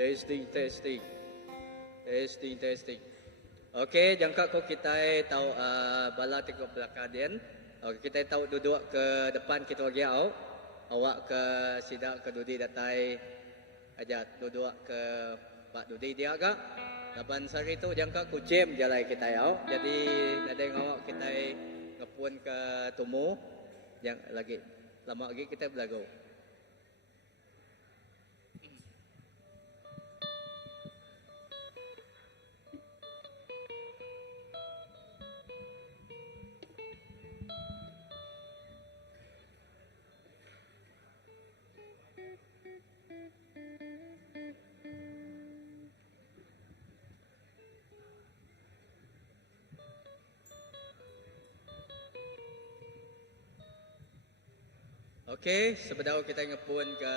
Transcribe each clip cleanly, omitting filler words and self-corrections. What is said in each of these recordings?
Testing. Okey, jangka ko kita tahu bala tengok belakang dia. Okey, kita tahu duduk ke depan kita lagi awak ke sidak ke Dudi datai aja duduk ke Pak Dudi dia agak. Laban sari tu jangka ku jam jalan kita Jadi ada yang awak kita ngepun ke tumu yang lagi lama lagi kita belagu. Okey, sebentar kita ngepun ke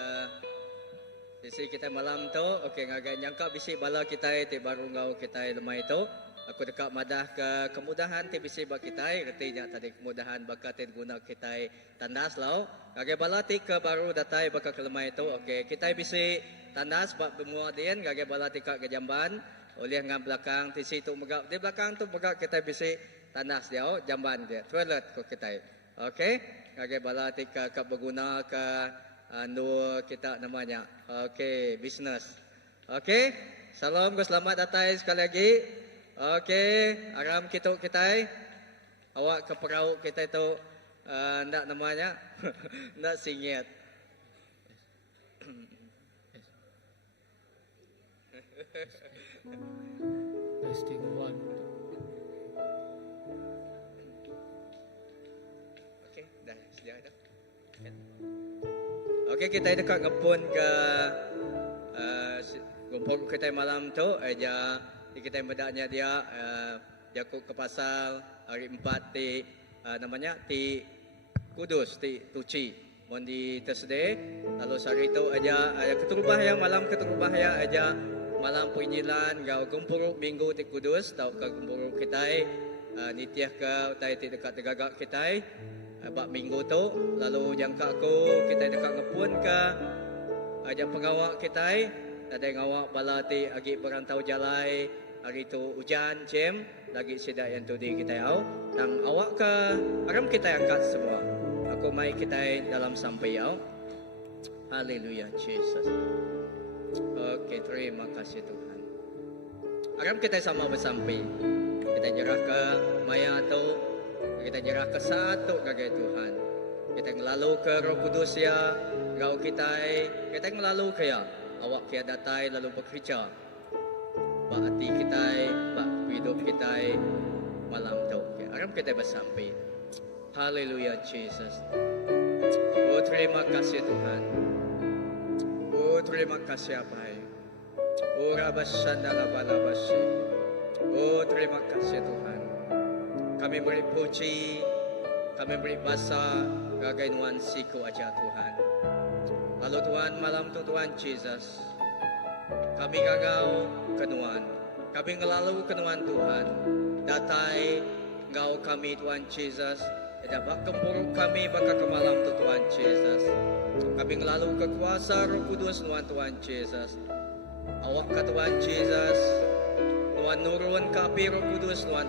sisi kita malam tu. Okey, ngagai nyangka bisi bala kita ti baru ngau kita lemai tu. Aku dekat madah ke kemudahan ti bisi bak kita retinya tadi kemudahan bakat ti guna kita tandas lau. Ngagai bala ti ke baru datai bakat ke lemai tu. Okey, kita bisi tandas bak bemua din ngagai bala ti ke jamban. Oleh ngam belakang ti situ megak di belakang tu megak kita bisi tandas dia jamban dia. Toilet ko kita. Okey. Ngagai bala tika ke berguna ke anu kita namanya. Okey, bisnes. Okey, salam ke selamat datang sekali lagi. Okey, aram kita. Awak ke perahu kita itu ndak namanya, ndak singit. Testing one. Okey, kita dekat ngepun ke gumpul kita malam tu aja kita bedanya dia jaku ke pasal hari 4 ti namanya ti Kudus ti Tuci mon di Thursday lalu hari tu aja keturubah yang malam keturubah yang aja malam penyilan gau gumpul minggu ti Kudus tau ke gumpul kita nitiah ke utai ti dekat tegagak kita bak minggu tu lalu jangka aku kita dekat ngepun ke aja pengawak kita ada yang awak bala ti agi perantau jalai hari tu hujan jam lagi sidak yang tu di kita tang awak ke aram kita angkat semua aku mai kita dalam sampai haleluya Jesus. Okey, terima kasih Tuhan. Aram kita sama bersampai kita nyerah ke maya tu kita nyerah ke satu kagai Tuhan. Kita ngelalu ke Roh Kudus ya, gau kita ngelalu ke ya. Awak kia datai lalu bekerja. Pak hati kita, pak hidup kita malam tu. Aram kita bersampai. Haleluya Jesus. Oh terima kasih Tuhan. Oh terima kasih Abai. Oh rabasanda labalabasi. Oh terima kasih Tuhan. Kami beri puji, kami beri basa, gagai nuansiku aja Tuhan. Lalu Tuhan malam tu Tuhan Jesus, kami gagau kenuan, kami ngelalu kenuan Tuhan. Datai ngau kami Tuhan Jesus, dapat kempuruk kami baka ke malam tu Tuhan Jesus. Kami ngelalu kekuasa Roh Kudus Tuhan Jesus. Awak ke Tuhan Jesus, Tuhan nurun ke api Roh Kudus Tuhan.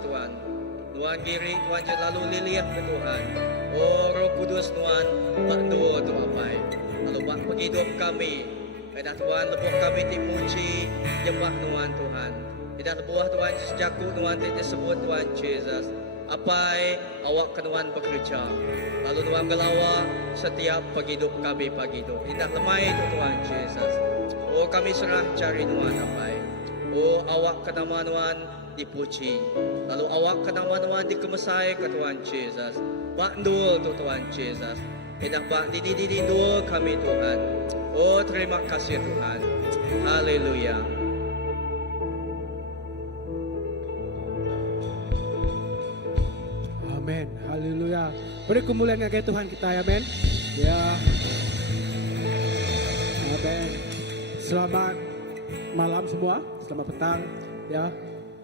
Tuhan diri Tuhan lalu liliat ke Tuhan. Oh Roh Kudus Tuhan bantu tu apai. Lalu bak penghidup kami. Kedah Tuhan lebuh kami dipuji jembah Tuhan. Tidak lebuh Tuhan sejaku Tuhan disebut Tuhan Jesus. Apai awak ke Tuhan bekerja. Lalu Tuhan gelawa setiap penghidup kami pagi itu. Tidak lemai itu Tuhan Jesus. Oh kami serah cari Tuhan apai. Oh awak ke nama Tuhan dipuji. Lalu awak ke nama Tuhan dikemesai ke Tuhan Jesus. Bandul tu Tuhan Jesus. dapat didi doa kami Tuhan. Oh terima kasih Tuhan. Haleluya. Amin. Haleluya. Beri kemuliaan kepada Tuhan kita, amin. Ya. Amin. Selamat malam semua, selamat petang. Ya.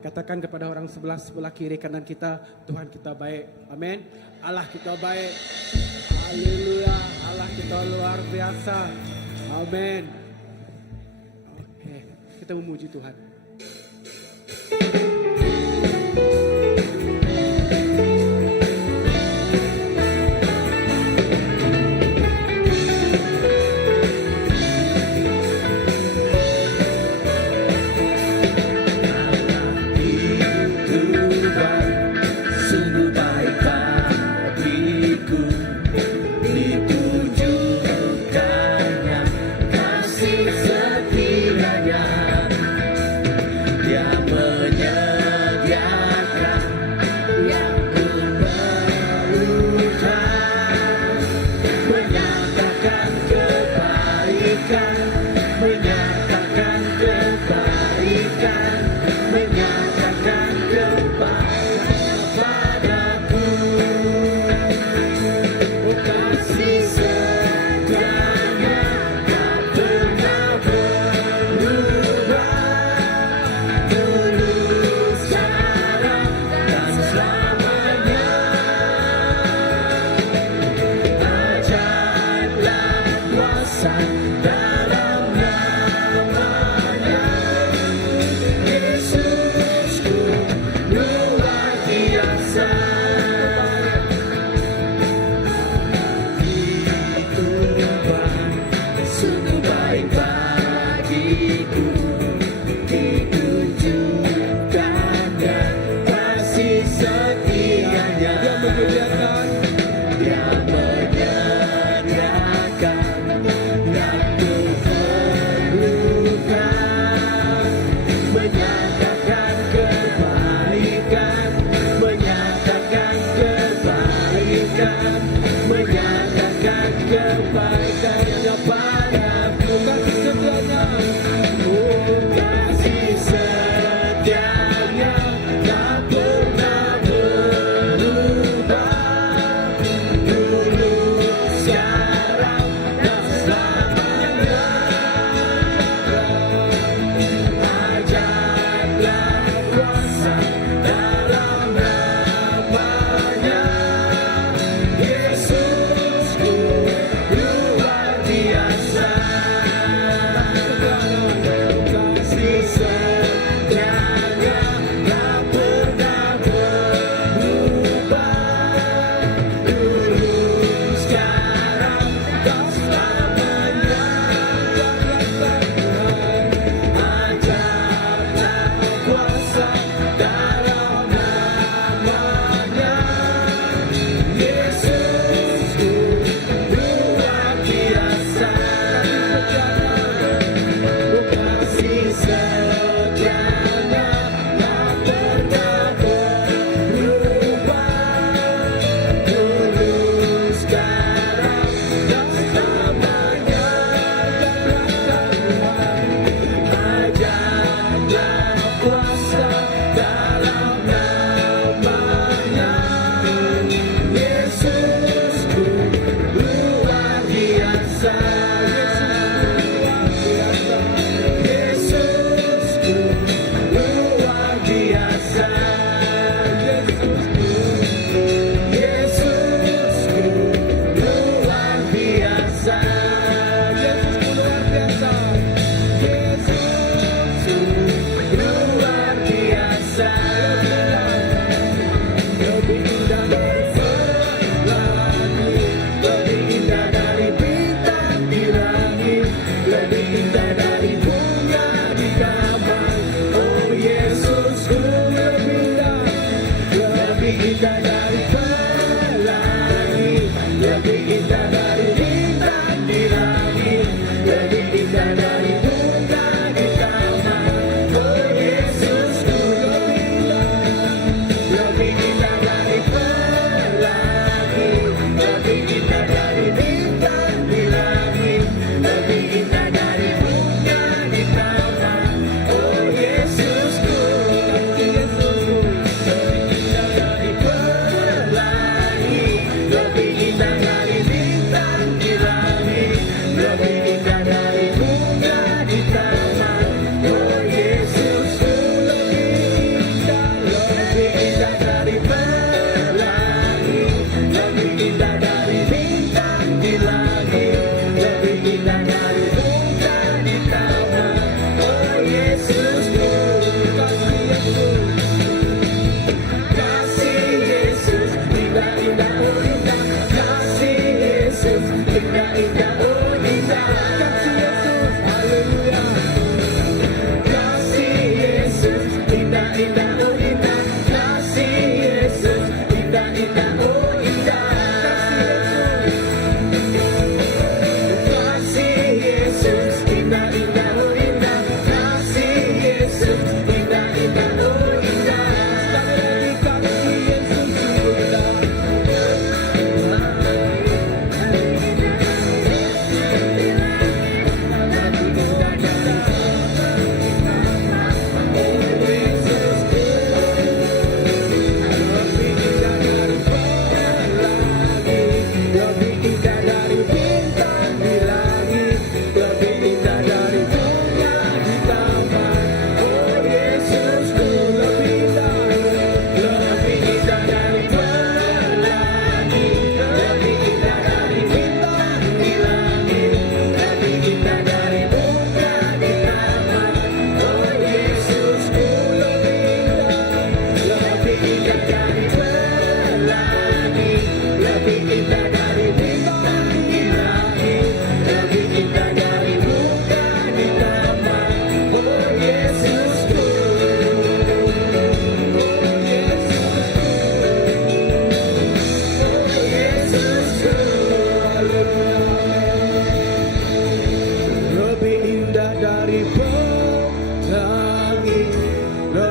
Katakan kepada orang sebelah kiri kanan kita, Tuhan kita baik. Amin. Allah kita baik. Haleluya. Allah kita luar biasa. Amin. Oke, kita memuji Tuhan. Kasih sekiranya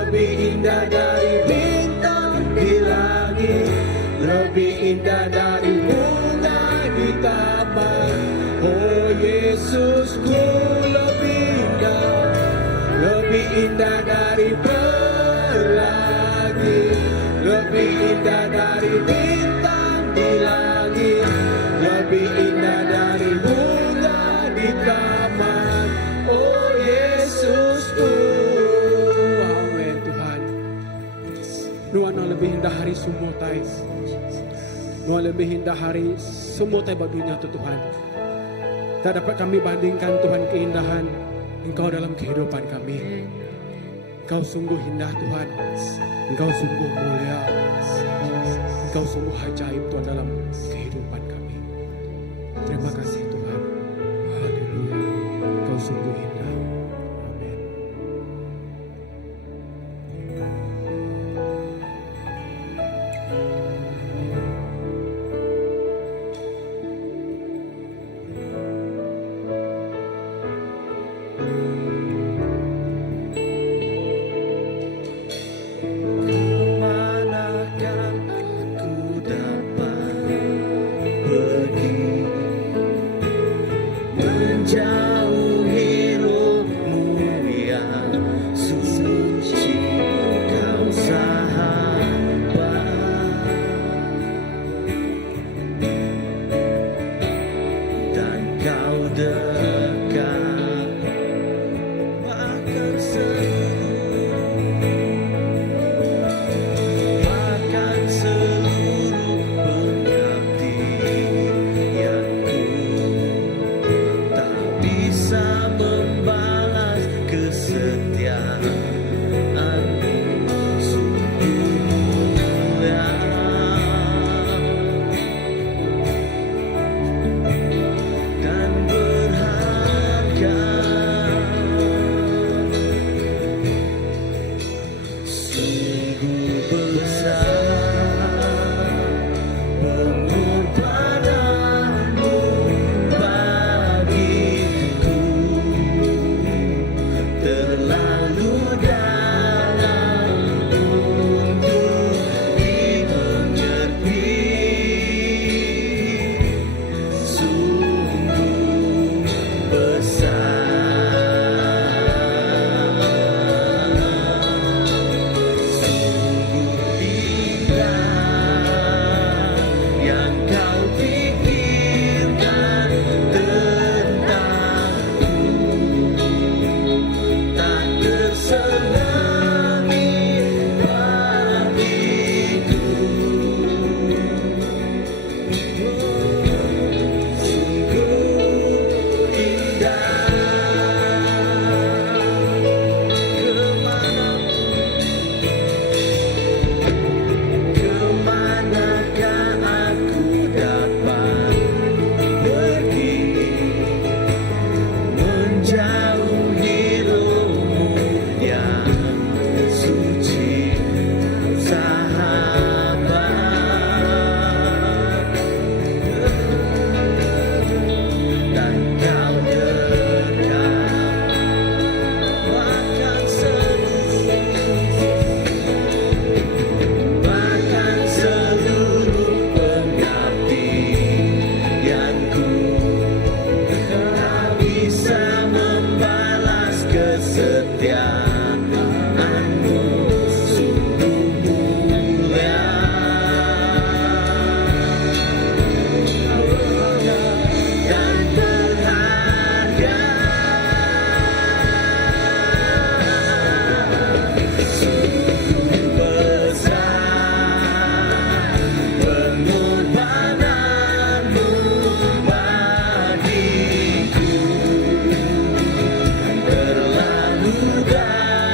lebih indah dari bintang di langit, lebih indah dari bunga di taman. Oh Yesusku, lebih indah dari pelangi, lebih indah dari bintang di langit, lebih indah dari bunga di taman. Oh Yesusku, amin Tuhan. Nuana lebih indah hari semua tay, Nuana lebih indah hari semua tay buat dunia tu Tuhan. Tak dapat kami bandingkan Tuhan keindahan Engkau dalam kehidupan kami. Engkau sungguh indah Tuhan. Engkau sungguh mulia. Engkau sungguh ajaib Tuhan dalam kehidupan kami. Terima kasih Tuhan. Haleluya. Engkau sungguh indah. Amin. Menjauhi rohmu yang suci, kau sahabat, dan kau dekat, bahkan seluruh pengabdianku bisa membalas kesetiaanmu, sungguh mulia dan berharga, sungguh besar pengorbananmu bagiku, terlalu dalam untuk dimengerti, sungguh besar, sungguh indah yang kau pikirkan tentangku, tak tersenangi bagiku, sungguh indah. Kemanakah aku dapat pergi, menjauhi rohmu yang suci, sahabat, dan kau dekat, bahkan seluruh pengabdianku tak bisa membalas kesetiaanmu, sungguh mulia dan berharga, sungguh besar pengorbananmu bagiku, terlalu dalam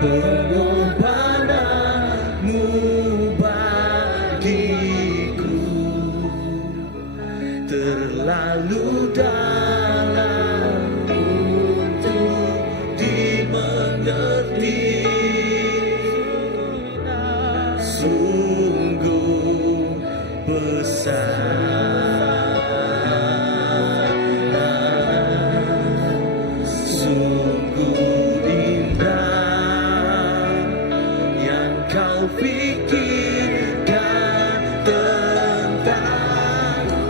pengorbananmu bagiku terlalu dalam untuk dimengerti. Sungguh besar, sungguh indah yang kau pikirkan tentangku,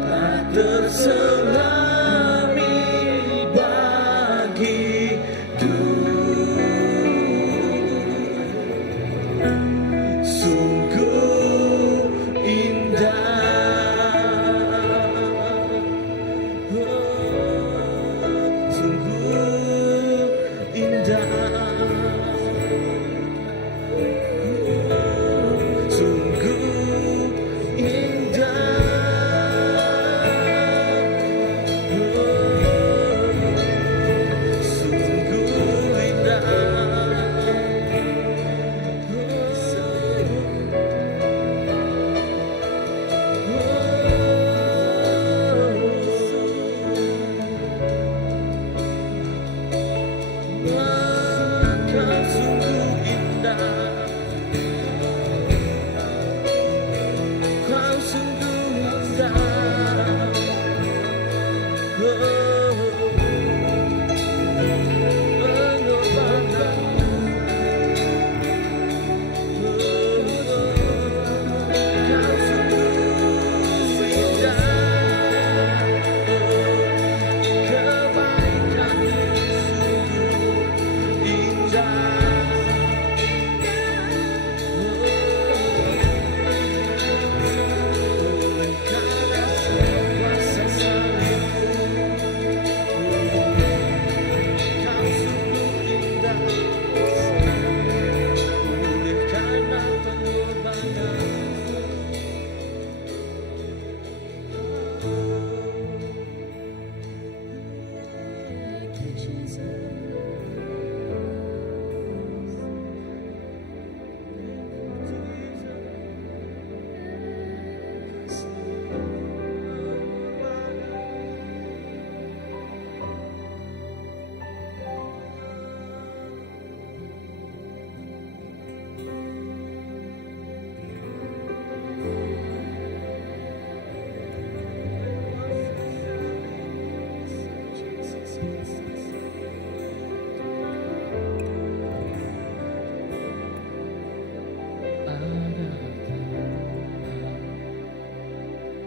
tak terselami bagiku. Sungguh indah, sungguh indah, sungguh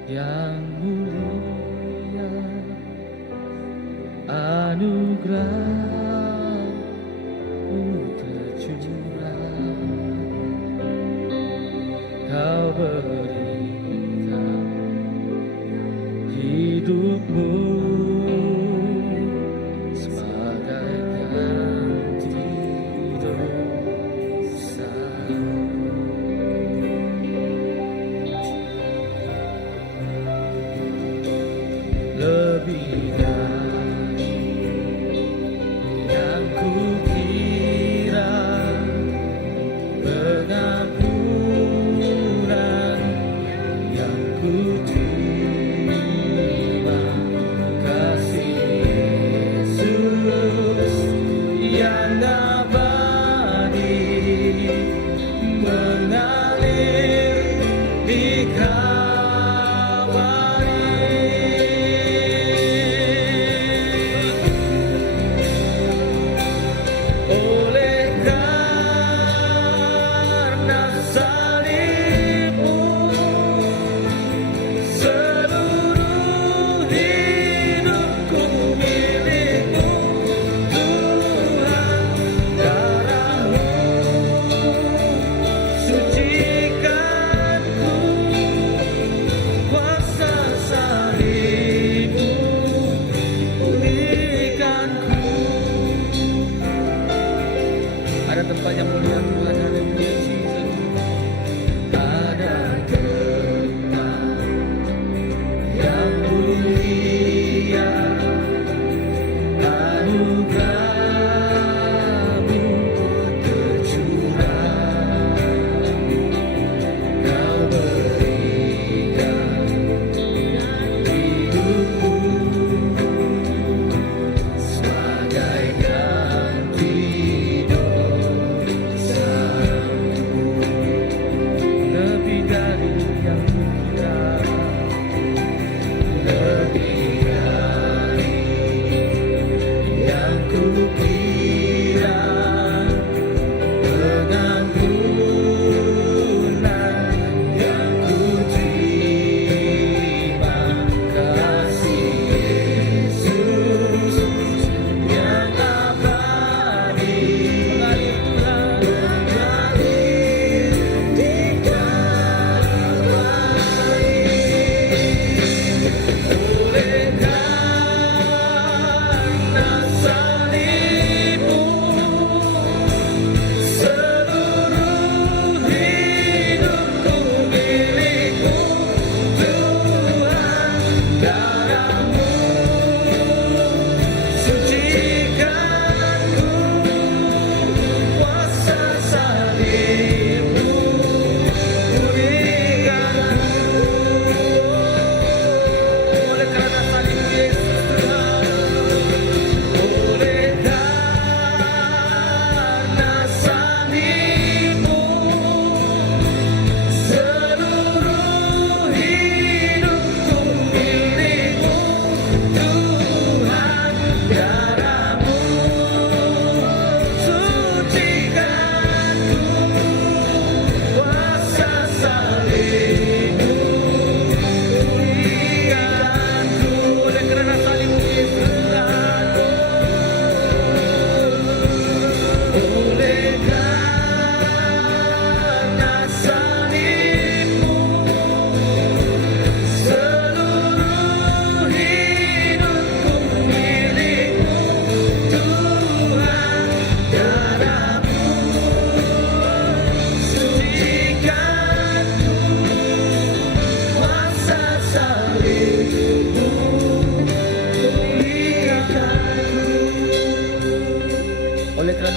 yang mulia, anugerah-Mu tercurah, Kau berikan hidupmu sebagai ganti dosa. Lebih dari yang kukira, pengampunan yang kuterima, kasih Yesus yang abadi mengalir di Kalvari.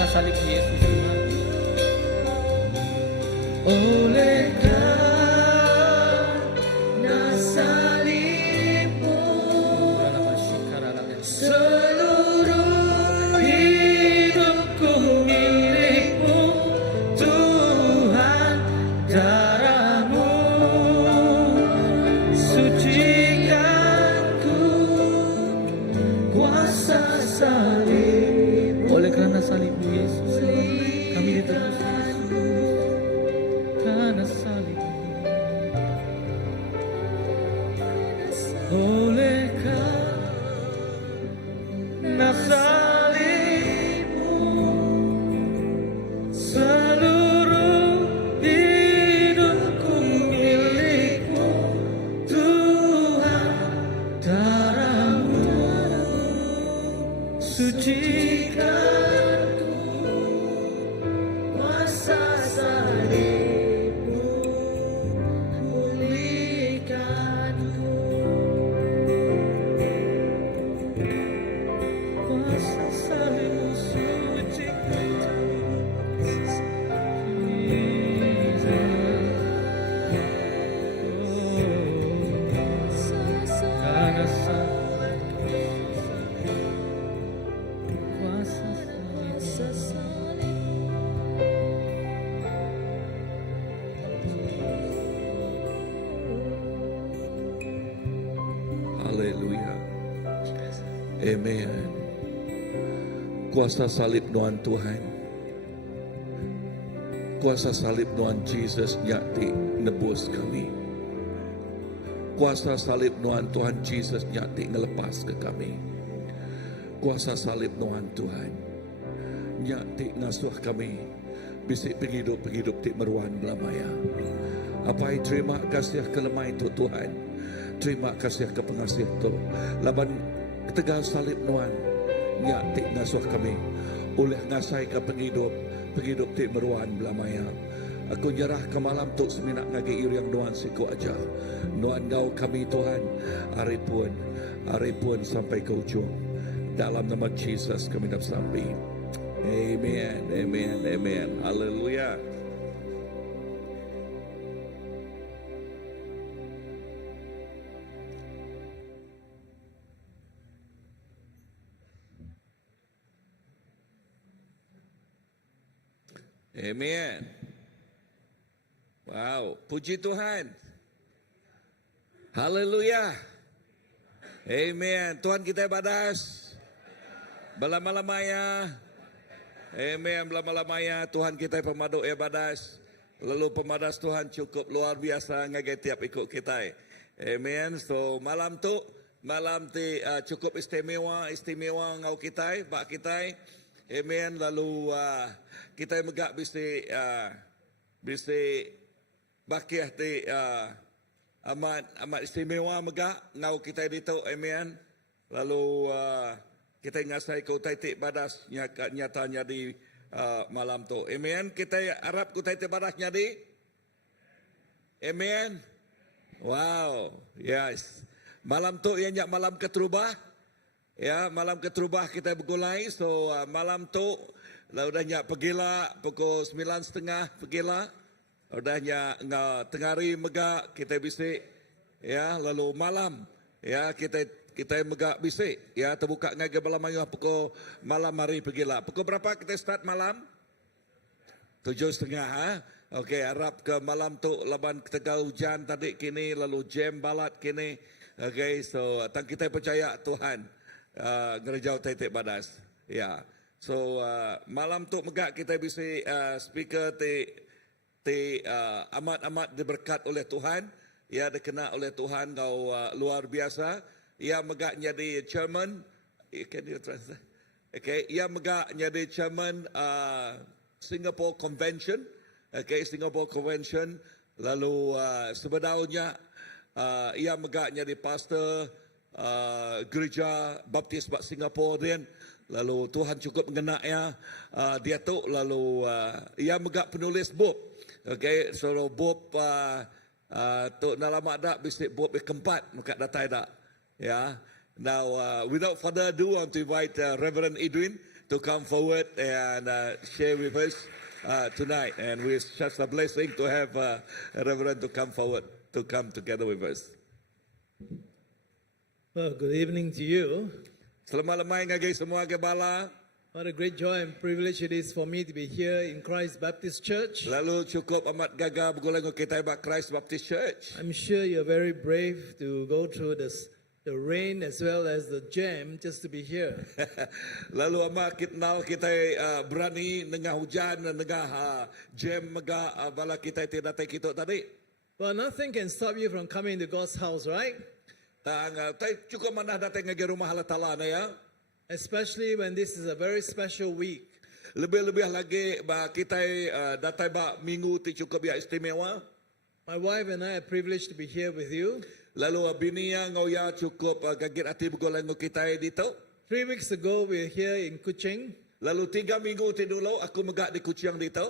salib Yesus Tuhan. Oleh karena salibmu, seluruh hidupku milikmu, Tuhan. Darahmu sucikanku, kuasa salib. Oleh karena salibmu Yesus, kami ditebus karena salibmu. Oleh karena salibmu, seluruh hidupku milikmu, Tuhan. Darahmu sucikanku, kuasa salibmu pulihkanku, kuasa salibmu sucikanku. Karena kuasa salibmu. Haleluya. Amen. Kuasa salib Tuhan Tuhan. Kuasa salib Tuhan Jesus nyati nebus kami. Kuasa salib Tuhan Tuhan Jesus nyati ngelepas ke kami. Kuasa salib Tuhan nyati ngasuh kami. Bisik penghidup ti meruan belamaya. Apai terima kasih kelemah itu Tuhan. Terima kasih ke pengasih tu. Laban ketegal salib Tuhan nyati ngasuh kami. Oleh ngasai ke penghidup ti meruan belamaya. Aku nyerah ke malam tu seminak ngagi iriang Tuhan siku aja. Tuhan ngau kami Tuhan. Hari pun sampai ke ujung. Dalam nama Jesus kami dah sampai. Amen, amen, amen. Haleluya. Amen. Wow, puji Tuhan. Haleluya. Amen. Tuhan kita badas. Belama-lamanya. Amen. Belama-lamanya Tuhan kita pemadu badas. Lalu pemadas Tuhan cukup luar biasa ngagai tiap ikut kita. Amen. So malam tu cukup istimewa ngau kita, bak kita. Amen. Lalu kita megak bisi bakiah ti amat istimewa megak ngau kita itu. Amen. Lalu kita ngasai kau titik badas nyatanya di malam tu. Amen. Kita harap kau titik badas jadi. Amen. Wow. Yes. Malam tu yang malam keterubah. Ya, malam keterubah kita bergulai. So malam tu udah nyak pergilah pukul 9:30 pergilah. Udah nyak tengari megak kita bisik. Ya, lalu malam ya kita megak bisik. Ya, terbuka ngagai malam ayuh pukul malam hari pergilah. Pukul berapa kita start malam? 7:30 ha. Okey, harap ke malam tu laban ketegal hujan tadi kini lalu jam balat kini. Okey, so tang kita percaya Tuhan ngerejau titik badas. Ya. So malam tu megak kita bisa speaker amat diberkat oleh Tuhan. Ya, dikena oleh Tuhan kau luar biasa. Ya megak jadi chairman. Can you translate? Okay, ia megak jadi chairman Singapore Convention. Okay, Singapore Convention. Lalu sebenarnya ia megak jadi pastor gereja Baptis Singapore din. Lalu Tuhan cukup mengenaknya dia tu. Lalu ia megak penulis book. Okay, so book tu nalama dak bisik book keempat muka datai dak. Yeah. Now, without further ado, I want to invite Reverend Edwin to come forward and share with us tonight. And it's such a blessing to have Reverend to come forward, to come together with us. Well, good evening to you. Selamat lemai ngagai semua gembala. What a great joy and privilege it is for me to be here in Christ Baptist Church. Lalu cukup amat gagah bergulai dengan kita about Christ Baptist Church. I'm sure you're very brave to go through the rain as well as the jam just to be here. Lalu amat kita berani nengah hujan nengah jam mega bala kita tidak datang kita tadi. Well, nothing can stop you from coming to God's house, right? Tang cukup mana datang ke rumah Allah Taala na ya. Especially when this is a very special week. Lebih-lebih lagi kita datang minggu ti cukup ya istimewa. My wife and I are privileged to be here with you. Lalu bini yang ya cukup gagit hati bergulai dengan kita dito. 3 weeks ago, we were here in Kuching. Lalu 3 minggu ti dulu aku megak di Kuching dito.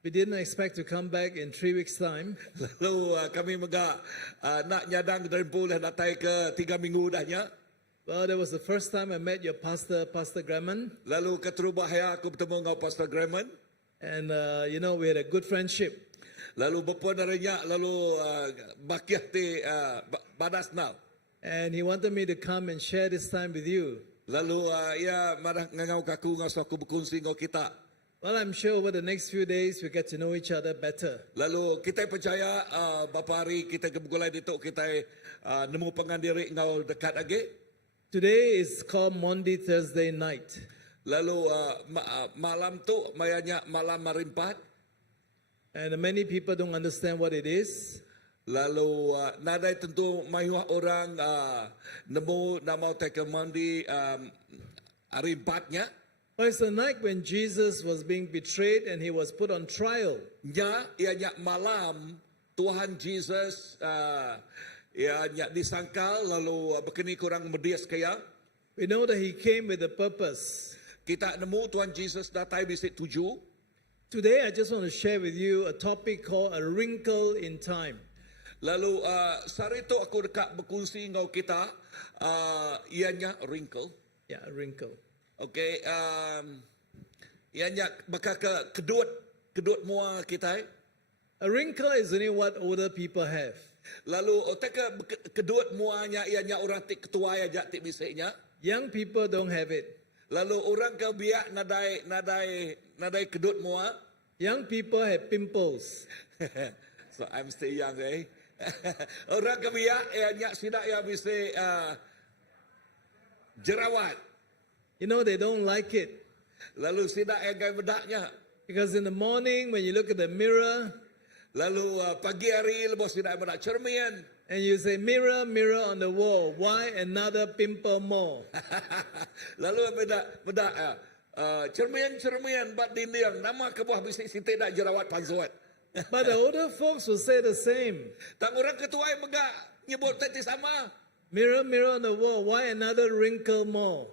We didn't expect to come back in 3 weeks' time. Lalu kami megak nak nyadang dari boleh datang ke 3 minggu dahnya. Well, that was the first time I met your pastor, Pastor Graham. Lalu keterubah ya aku bertemu dengan Pastor Graham. And, we had a good friendship. Lalu bapa darinya lalu bakiah ti badas now. And he wanted me to come and share this time with you. Lalu ya marah ngangau kaku ngau aku berkongsi ngau kita. Well, I'm sure over the next few days we get to know each other better. Lalu kita percaya bapa hari kita bergulai dito kita nemu pengandiri ngau dekat lagi. Today is called Monday, Thursday night. Lalu malam tu mayanya malam marimpat. And many people don't understand what it is. Lalu nadai tentu mayuah orang nemu nama take mandi arimpatnya. Well, it's the night when Jesus was being betrayed and he was put on trial. Nya ianya malam Tuhan Jesus ianya disangkal lalu begini kurang medias kaya. We know that he came with a purpose. Kita nemu Tuhan Jesus datang bisik tuju. Today, I just want to share with you a topic called a wrinkle in time. Lalu sari tu aku dekat berkongsi ngau kita ianya wrinkle. Yeah, a wrinkle. Okay, ianya bakal kedut mua kita. A wrinkle is only what older people have. Lalu oteka kedut muanya ianya orang tik ketua aja tik bisiknya. Young people don't have it. Lalu orang ke biak nadai kedut mua. Young people have pimples. So I'm still young, eh? Orang ke biak ianya sidak ya bisik jerawat. You know, they don't like it. Lalu sidak yang gaya bedaknya. Because in the morning, when you look at the mirror, Lalu pagi hari lepas sidak bedak cermin. and you say, mirror, mirror on the wall, why another pimple more? Lalu bedak cermin bat dinding nama ke buah bisik sitik dak jerawat pansuat. But the older folks will say the same. Tang orang ketua yang megak nyebut tadi sama. Mirror, mirror on the wall, why another wrinkle more?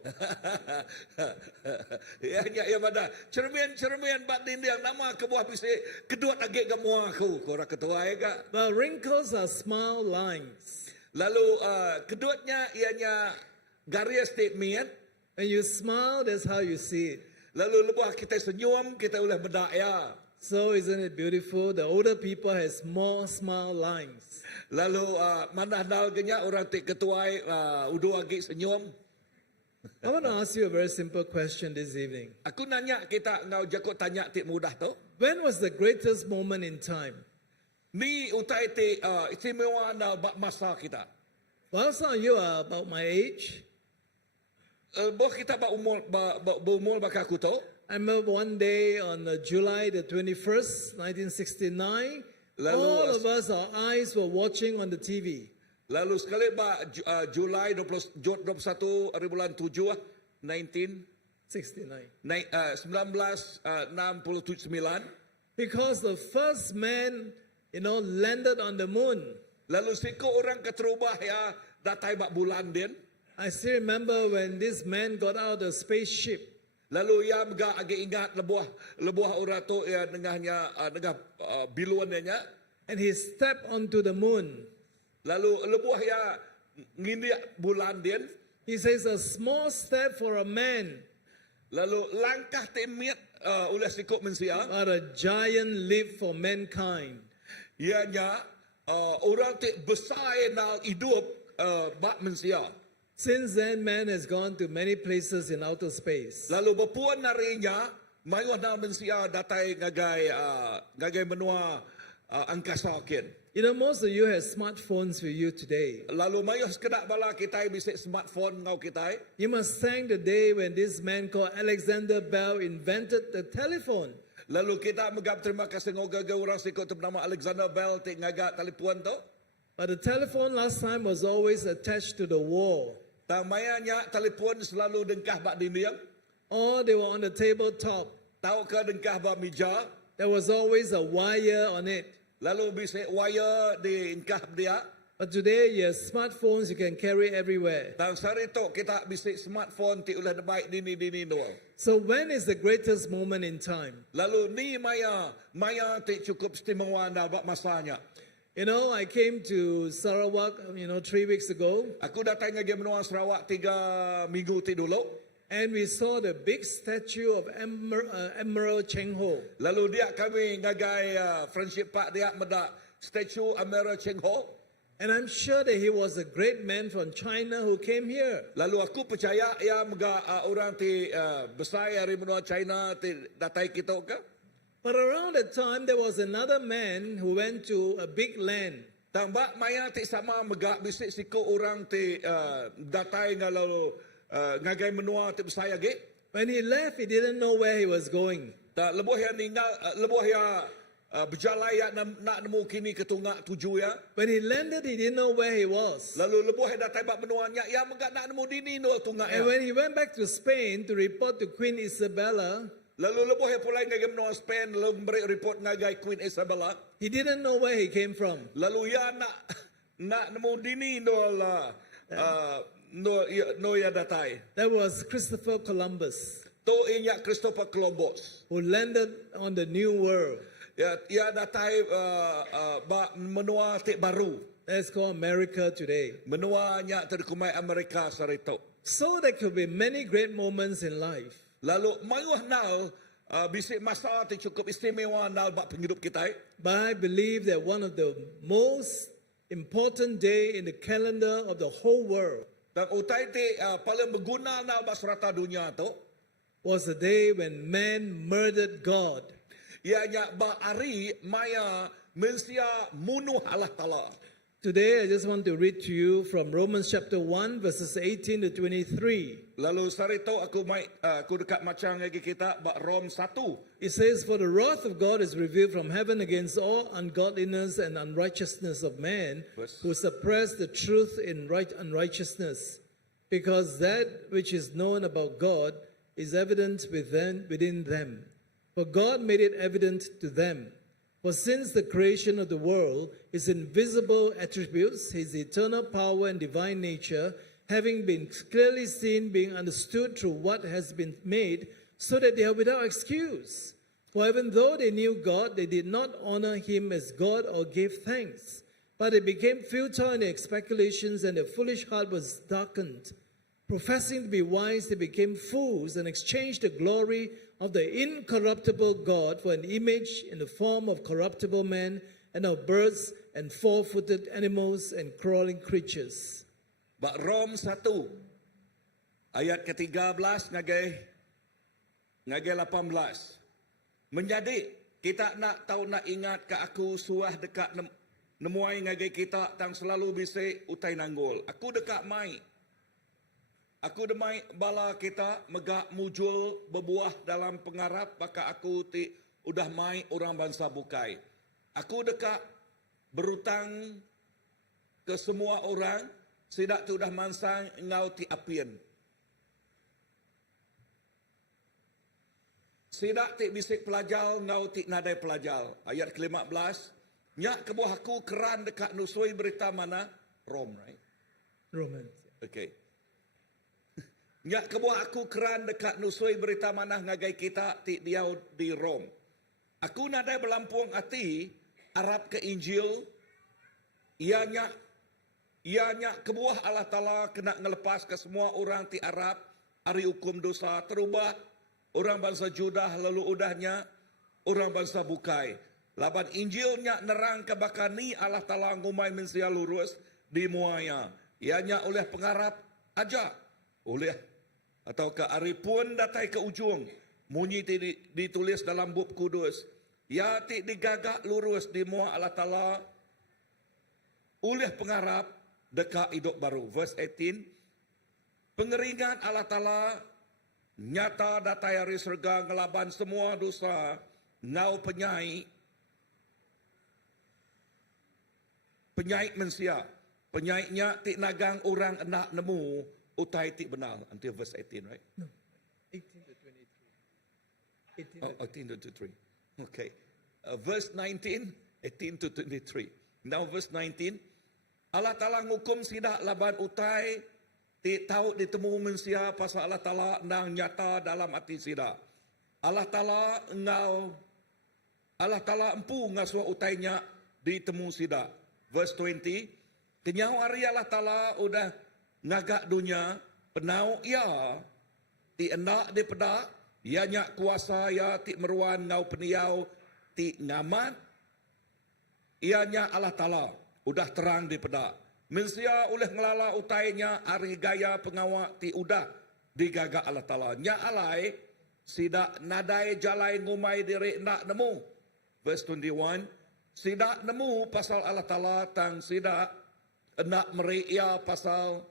Ya pada cermin bat dinding nama ke buah bisik kedua lagi ke muah aku korang ketua ya kak. Well, wrinkles are smile lines. Lalu keduanya ianya garis statement. When you smile, that's how you see it. Lalu lepas kita senyum kita boleh bedak ya. So isn't it beautiful? The older people has more smile lines. Lalu mana nal kenya orang tik ketua udah lagi senyum. I want to ask you a very simple question this evening. Aku nanya kita ngau jakut tanya tik mudah tu. When was the greatest moment in time? Ni utai tik istimewa na masa kita. Well, some of you are about my age. Boh kita berumur baka aku tu. I remember one day on July the 21st, 1969, all of us, our eyes were watching on the TV. Lalu sekali Julai 21 bulan 7 69. 1969. Because the first man, landed on the moon. Lalu siko orang keterubah ya datai bak bulan din. I still remember when this man got out of the spaceship. Lalu ia megak agak ingat lebuah orang tu ya dengahnya dengah biluannya. And he stepped onto the moon. Lalu lebuah ya ngindiak bulan din. He says a small step for a man, Lalu langkah temit oleh sikut manusia, but a giant leap for mankind. ianya orang ti besar nal hidup bak manusia. Since then, man has gone to many places in outer space. Lalu berpuan narinya, mayuh nal manusia datai ngagai menua angkasa kin. You know, most of you have smartphones with you today. Lalu mayuh sekedak bala kita bisa smartphone ngau kita. You must thank the day when this man called Alexander Bell invented the telephone. Lalu kita megap terima kasih ngau gaga orang sikut bernama Alexander Bell ti ngagak telefon tu. But the telephone last time was always attached to the wall, Tang mayanya telefon selalu dengkah bak dinding. or they were on the tabletop. Tahu ke dengkah bak meja. There was always a wire on it. Lalu bisa wire di engkah dia. But today, you have smartphones you can carry everywhere. Tang sari tu kita bisa smartphone ti ulah baik dini no. So when is the greatest moment in time? Lalu ni maya ti cukup istimewa dah bak masanya. You know, I came to Sarawak, 3 weeks ago, Aku datang ke Menua Sarawak 3 minggu ti dulu. and we saw the big statue of Admiral Cheng Ho. Lalu dia kami ngagai friendship park dia medak statue Admiral Cheng Ho. And I'm sure that he was a great man from China who came here. Lalu aku percaya ia mega orang ti besar dari Menua China ti datai kita ke. But around that time, there was another man who went to a big land. Tambak maya ti sama mega bisik siko orang ti datai ngalau ngagai menua ti besar ge. When he left, he didn't know where he was going. Tak lebuh yang ninggal lebuh ya berjalan ya nak nemu kini ketungak tuju ya. When he landed, he didn't know where he was. Lalu lebuh yang datai bak menuanya ya mega nak nemu dini no tungak ya. And when he went back to Spain to report to Queen Isabella, Lalu lebuh yang pulai ngagai menua Spain lalu memberi report ngagai Queen Isabella. he didn't know where he came from. Lalu ya nak nemu dini no lah no ya datai. That was Christopher Columbus, To inya Christopher Columbus. who landed on the New World. Ya datai ba menua ti baru. That's called America today. Menua nya terkumai Amerika sarito. So there could be many great moments in life. Lalu mayuh nal bisik masa ti cukup istimewa nal bak penghidup kita. But I believe that one of the most important day in the calendar of the whole world Dan utai ti paling berguna nal bak serata dunia tu. was the day when man murdered God. Ianya ba ari maya mensia munuh Allah Taala. Today, I just want to read to you from Romans chapter 1, verses 18 to 23. Lalu sarito aku dekat macam lagi kita bak Rom 1. It says, "For the wrath of God is revealed from heaven against all ungodliness and unrighteousness of man, who suppress the truth in unrighteousness, because that which is known about God is evident within them. For God made it evident to them. For since the creation of the world, his invisible attributes, his eternal power and divine nature, having been clearly seen, being understood through what has been made, so that they are without excuse. For even though they knew God, they did not honor him as God or give thanks. But they became futile in their speculations, and their foolish heart was darkened. Professing to be wise, they became fools and exchanged the glory of the incorruptible God for an image in the form of corruptible man and of birds and four-footed animals and crawling creatures." Bak Rom 1 ayat ke-13 ngagai 18. Menjadi kita nak tahu nak ingat ke aku suah dekat nemuai ngagai kita tang selalu bisa utai nanggul. Aku dekat mai. Aku demai bala kita megak mujul berbuah dalam pengarap maka aku udah mai orang bangsa bukai. Aku dekat berutang ke semua orang sidak tu dah mansang ngau ti apian. Sidak ti bisik pelajar ngau ti nadai pelajar. Ayat ke-15. Nyak kebuah aku keran dekat nusui berita mana? Rom, right? Romans. Okay. Nyak kebuah aku keran dekat nusui berita mana ngagai kita ti dia di Rom. Aku nadai belampung hati Arab ke Injil. Ianya kebuah Allah Ta'ala kena ngelepas ke semua orang ti Arab. Hari hukum dosa terubah. orang bangsa Judah lalu udahnya orang bangsa bukai. Laban Injilnya nerang kebakani Allah Ta'ala ngumai mensia lurus di muaya. Ianya oleh pengarap aja. Oleh atau ke aripun datai ke ujung. Munyi ditulis dalam buk kudus. Ya ti digagak lurus di mua Allah Ta'ala. Oleh pengarap dekat hidup baru. Verse 18. Pengeringan Allah Ta'ala nyata datai hari serga ngelaban semua dosa. Ngau penyai. Penyaik mensia. Penyaiknya tik nagang orang enak nemu. Utai tik benar. Until verse 18, right? No, 18 to 23. 18 Oh, 18 to 23. Okay. Verse 19, 18 to 23. Now verse 19. Allah Ta'ala ngukum sidak laban utai. Tik tahu ditemu mensia pasal Allah Ta'ala nang nyata dalam hati sidak. Allah Ta'ala empu ngaswa utainya ditemu sidak. Verse 20. Kenyau hari Allah Ta'ala udah ngagak dunia. Penau ia. Ti enak di pedak. Ia nyak kuasa ya ti meruan ngau peniau. Ti ngamat. Ia nyak Allah Ta'ala. Udah terang di pedak. Mensia oleh ngelala utainya. Hari gaya pengawak ti udah digagak Allah Ta'ala. Nyak alai. Sidak nadai jalai ngumai diri nak nemu. Verse 21. Sidak nemu pasal Allah Ta'ala tang sidak nak meria pasal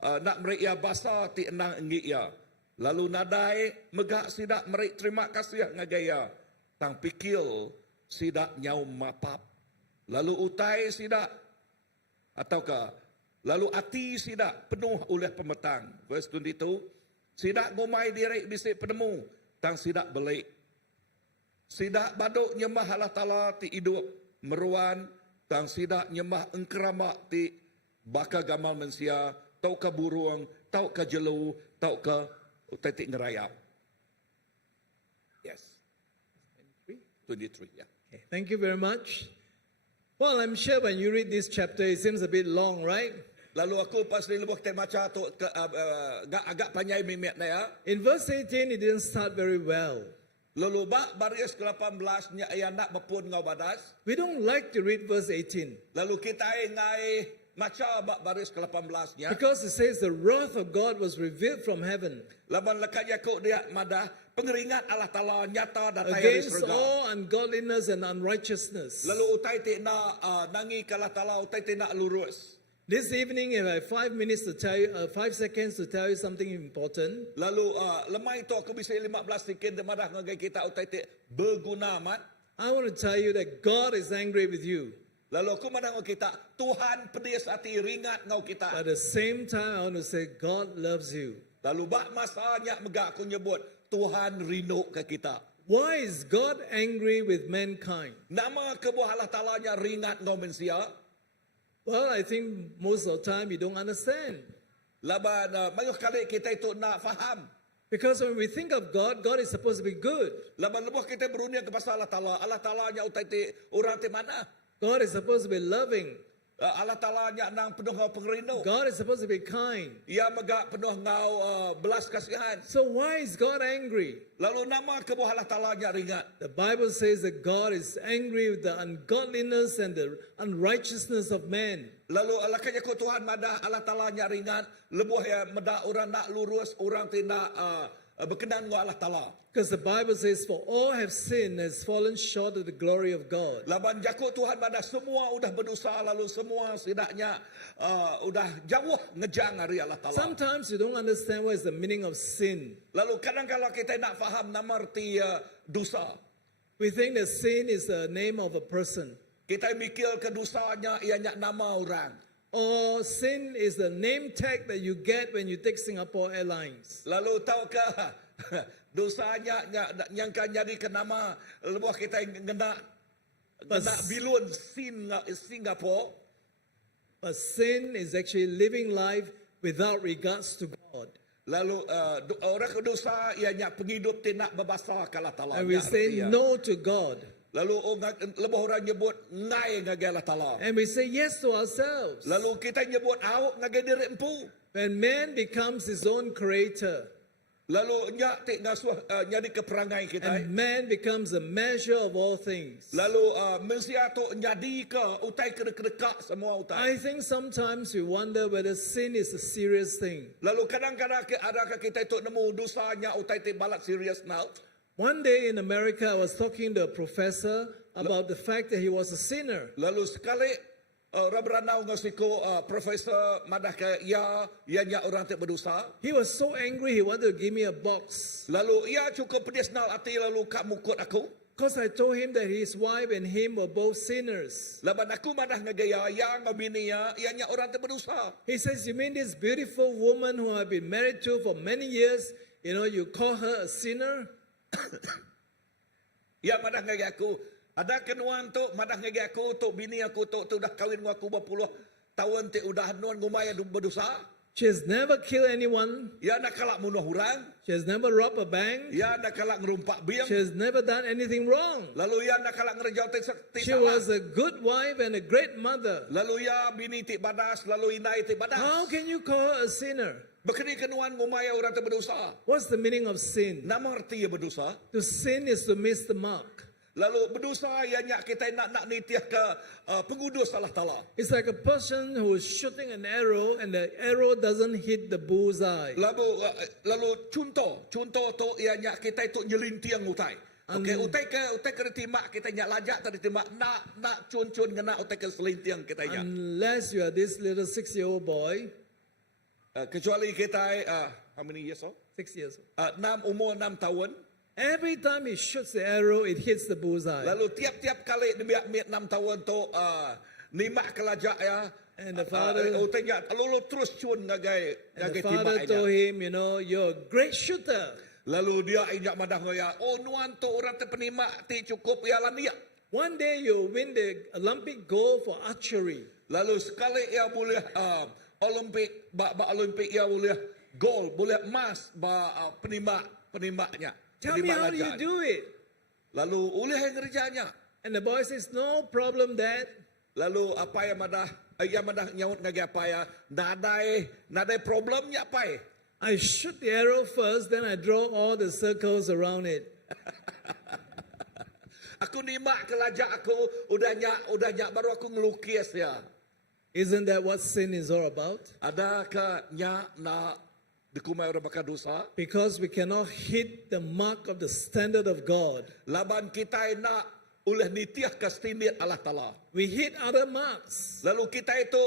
nak meria basa ti enang enggik ya. Lalu nadai megak sidak merik terima kasih ngagaya tang pikil sidak nyau mapap. Lalu utai sidak ataukah lalu ati sidak penuh oleh pemetang. Verse 22. Sidak ngumai diri bisik penemu tang sidak belik. Sidak baduk nyembah Allah Ta'ala ti hidup meruan. Tang sidak nyembah engkeramak ti baka gamal mensia. Tau ka burung, tau ka jelu, tau ka tetik ngerayap. Yes. 23, yeah. Okay, thank you very much. Well, I'm sure when you read this chapter, it seems a bit long, right? Lalu aku pas lebuh te maca tu agak panjang mimet na ya. In verse 18, it didn't start very well. Lalu bak baris ke-18 nya ayah nak mapun ngau badas. We don't like to read verse 18 Lalu kita ngai maca bak baris ke-18 nya. because it says the wrath of God was revealed from heaven Laban lekat yakuk dia madah pengeringat Allah Ta'ala nyata datai hari against surga. all ungodliness and unrighteousness. Lalu utai ti na nangi ke Allah Ta'ala utai ti nak lurus. This evening, if I have 5 minutes to tell you, 5 seconds to tell you something important, Lalu lemah itu aku bisa 15 sikit dia madah ngagai kita utai ti berguna amat. I want to tell you that God is angry with you. Lalu aku madah ngau kita Tuhan pedis hati ringat ngau kita. But at the same time, I want to say God loves you. Lalu bak masanya megak aku nyebut Tuhan rindu ke kita. Why is God angry with mankind? Nama kebuah Allah Ta'ala nya ringat ngau mensia. Well, I think most of the time you don't understand. Laban banyak kali kita itu nak faham. Because when we think of God, God is supposed to be good. Laban lebuh kita berunia ke pasal Allah Ta'ala. Allah Ta'ala nya utai ti orang ti mana? God is supposed to be loving. Allah Ta'ala nya nang penuh ngau pengerindu. God is supposed to be kind. Ia megak penuh ngau belas kasihan. So why is God angry? Lalu nama kebuah Allah Ta'ala nya ringat. The Bible says that God is angry with the ungodliness and the unrighteousness of man. Lalu alakanya ko Tuhan madah Allah Ta'ala nya ringat. Lebuh ya medah orang nak lurus, orang tidak berkenan ngau Allah Ta'ala. Because the Bible says, for all have sinned and has fallen short of the glory of God. Laban jakut Tuhan pada semua udah berdosa lalu semua setidaknya udah jauh ngejang hari Allah Ta'ala. Sometimes you don't understand what is the meaning of sin. Lalu kadang kalau kita nak faham nama arti dosa. We think that sin is the name of a person. Kita mikir ke dosanya ianya nama orang. Or sin is the name tag that you get when you take Singapore Airlines. Lalu tahukah dosanya yang kan jadi ke nama lebuh kita ngena bilun Singapore. But sin is actually living life without regards to God. Lalu orang dosa ianya penghidup tidak berbahasa kalau Allah. And we say no to God. Lalu lebih orang nyebut ngai ngagai Allah Ta'ala. And we say yes to ourselves. Lalu kita nyebut awak ngagai diri empu. When man becomes his own creator, Lalu nyak tik ngasuh nyadi keperangai kita. And man becomes a measure of all things. Lalu manusia tu nyadi ke utai kedekak semua utai. I think sometimes we wonder whether sin is a serious thing. Lalu kadang-kadang adakah kita itu nemu dosanya utai tik balak serius now. One day in America, I was talking to a professor about the fact that he was a sinner. Lalu sekali Rabranau ngasiko Profesor madah ke ia nyak orang tik berdosa. He was so angry, he wanted to give me a box. Lalu ia cukup pedis nal hati lalu kak mukut aku. Because I told him that his wife and him were both sinners. Laban aku madah ngagaya ia ngabini ia nyak orang tik berdosa. He says, you mean this beautiful woman who I've been married to for many years, you call her a sinner? Ia madah ngagaya aku. Ada kenuan tu madah ngagaya aku tu bini aku tu dah kahwin dengan aku berpuluh tahun tik udah nuan ngumaya berdosa. She has never killed anyone. Ia nak kalak munuh orang. She has never robbed a bank. Ia nak kalak ngerumpak biang. She has never done anything wrong. Lalu ia nak kalak ngerjau tik She was a good wife and a great mother. Lalu ia bini tik badas, lalu inai tik badas. How can you call her a sinner? Bekeni kenuan ngumaya orang tik berdosa. What's the meaning of sin? Nama arti ia berdosa. To sin is to miss the mark. Lalu berdosa ia nyak kita nak nitiah ke pengudus Allah Ta'ala. It's like a person who is shooting an arrow and the arrow doesn't hit the bullseye. Lalu contoh tu ia nyak kita itu nyelintiang utai. Okey, utai ke terima kita nyak lajak terima nak cun ngena utai ke selintiang kita nyak. Unless you are this little 6-year-old boy. Kecuali kita how many years old? 6 years old. Umur 6 tahun. Every time he shoots the arrow, it hits the bullseye. Lalu tiap-tiap kali dia 6 tahun tu nimak kelajak ya. And the father, lalu terus cun ngagai father told him, you're a great shooter. Lalu dia injak madah ngoya, nuan tu orang terpenimak ti cukup ya lania. One day you'll win the Olympic gold for archery. Lalu sekali ia boleh Olimpik ia boleh gold, boleh emas penimaknya. Tell me how do you do it? Lalu oleh yang kerjanya. And the boy says, no problem, Dad. Lalu apa yang madah nyaut ngagi apa ya? Nadai problemnya apa? I shoot the arrow first, then I draw all the circles around it. Aku nimak kelajak aku udah nyak baru aku ngelukis ya. Isn't that what sin is all about? Adakah nyak nak dikumai orang bakal dosa? Because we cannot hit the mark of the standard of God. Laban kita nak oleh nitiah ke standard Allah Ta'ala. We hit other marks. Lalu kita itu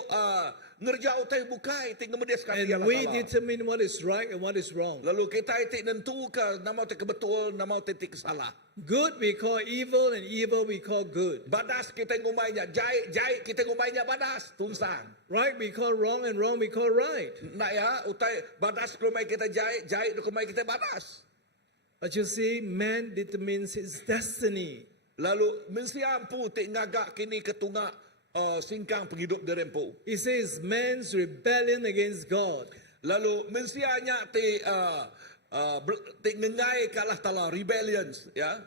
ngerjau tay bukai tinggal medias kaki And Allah we Ta'ala. determine what is right and what is wrong. Lalu kita itu nentukan nama te kebetul, nama te kesalah. Good we call evil and evil we call good. Badas kita ngumainya, jahit kita ngumainya badas, tunsang. Right we call wrong and wrong we call right. Nak ya, utai badas kumai kita jahit kumai kita badas. But you see, man determines his destiny. Lalu mensiampu te ngagak kini ketunga singkang penghidup derempu. He says man's rebellion against God. Lalu mensianya te ngengai ke Allah Ta'ala, rebellions, ya.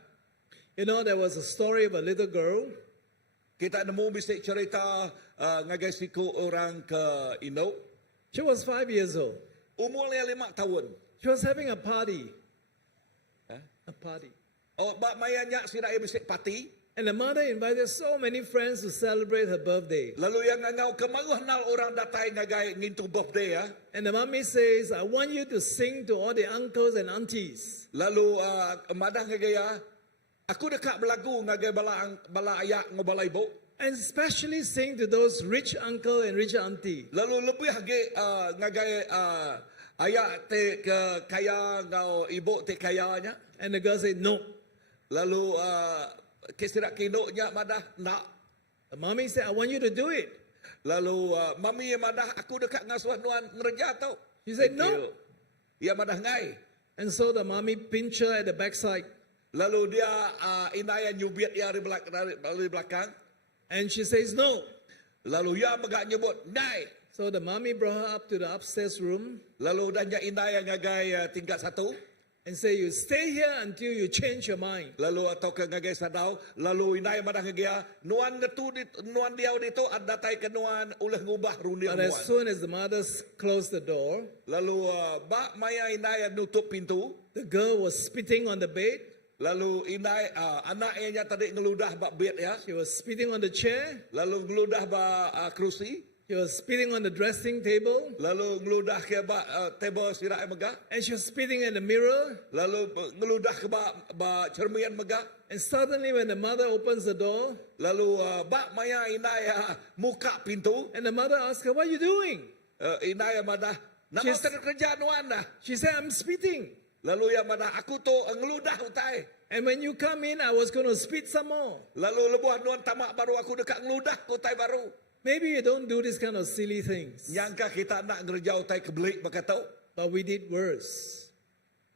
There was a story of a little girl. Kita nemu bisik cerita ngagai siku orang ke Indo. She was 5 years old. Umurnya 5 tahun. She was having a party. A party. Bak mayanya sira bisik party. And the mother invited so many friends to celebrate her birthday. Lalu yang ngau kemaruh nal orang datai ngagai ngintu birthday ya. And the mommy says, I want you to sing to all the uncles and aunties. Lalu madah ngagaya, aku dekat belagu ngagai bala ayak ngobala ibu. And especially sing to those rich uncle and rich auntie. Lalu lebih lagi ngagai ayak te ke kaya ngau ibu te kayanya. And the girl said, no. Lalu kesirak kinoknya madah nak. The mommy said, I want you to do it. Lalu mami madah aku dekat ngasuh nuan ngerja tau. She said, no. Ia madah ngai. And so the mommy pinched her at the backside. Lalu dia inaya nyubit ia dari belakang. And she says, no. Lalu ia megak nyebut ngai. So the mommy brought her up to the upstairs room. Lalu dan inaya ngagai tingkat 1. and say, you stay here until you change your mind. Lalu atau ke ngagai sadau, lalu inai madah ngagai nuan netu nuan dia dito at datai ke nuan ulah ngubah runia But as nuan. soon as the mother closed the door, Lalu ba maya inai nutup pintu, the girl was spitting on the bed. lalu inai anaknya tadi ngeludah ba bed ya, She was spitting on the chair. lalu ngeludah ba kerusi, She was spitting on the dressing table. lalu ngeludah ke ba table sirai megah, And she was spitting in the mirror. lalu ngeludah ke ba cermian megah. And suddenly when the mother opens the door, Lalu ba maya inai muka pintu, and the mother asks her, what are you doing? inai madah nak She's- mau kerja nuan dah. She said, I'm spitting. Lalu ya madah aku tu ngeludah utai. And when you come in, I was going to spit some more. Lalu lebuh nuan tamak baru aku dekat ngeludah ku utai baru. Maybe you don't do this kind of silly things. Nyangka kita nak ngerja utai kebelik bakatau. But we did worse.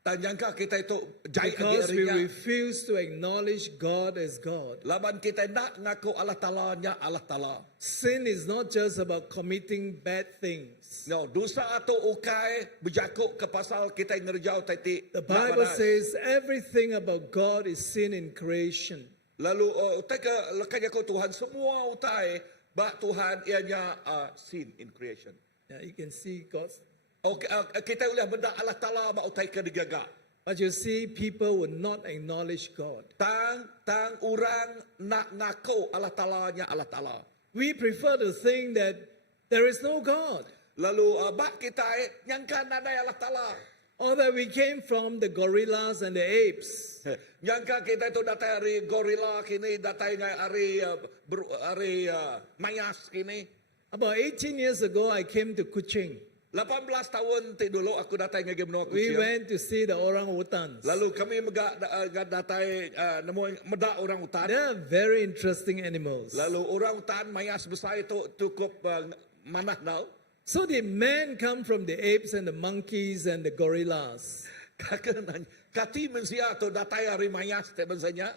Dan nyangka kita itu jahit Because we harinya. refuse to acknowledge God as God. Laban kita nak ngaku Allah Ta'ala nya Allah Ta'ala. Sin is not just about committing bad things. No, dosa atau ukai berjakuk ke pasal kita ngerja utai ti. The nak Bible banas. says everything about God is sin in creation. Lalu utai ke lekat aku Tuhan semua utai bak Tuhan ianya sin in creation. Yeah, you can see God's. Okay, kita boleh benda Allah Ta'ala bak utai ke digagak. But you see, people would not acknowledge God. Tang orang nak ngaku Allah Ta'ala nya Allah Ta'ala. We prefer to think that there is no God, Lalu bak kita nyangka ada Allah Ta'ala. or that we came from the gorillas and the apes. Nyangka kita itu datai hari gorila kini, datai ngai hari mayas kini. About 18 years ago, I came to Kuching. 18 tahun ti dulu aku datai ngai benua We kucing. went to see the orangutans. Lalu kami datai nemu medak orang utan. They are very interesting animals. Lalu orang utan mayas besar itu cukup manah nau. So did man come from the apes and the monkeys and the gorillas? Kati mensia tu datai hari mayas te bensanya.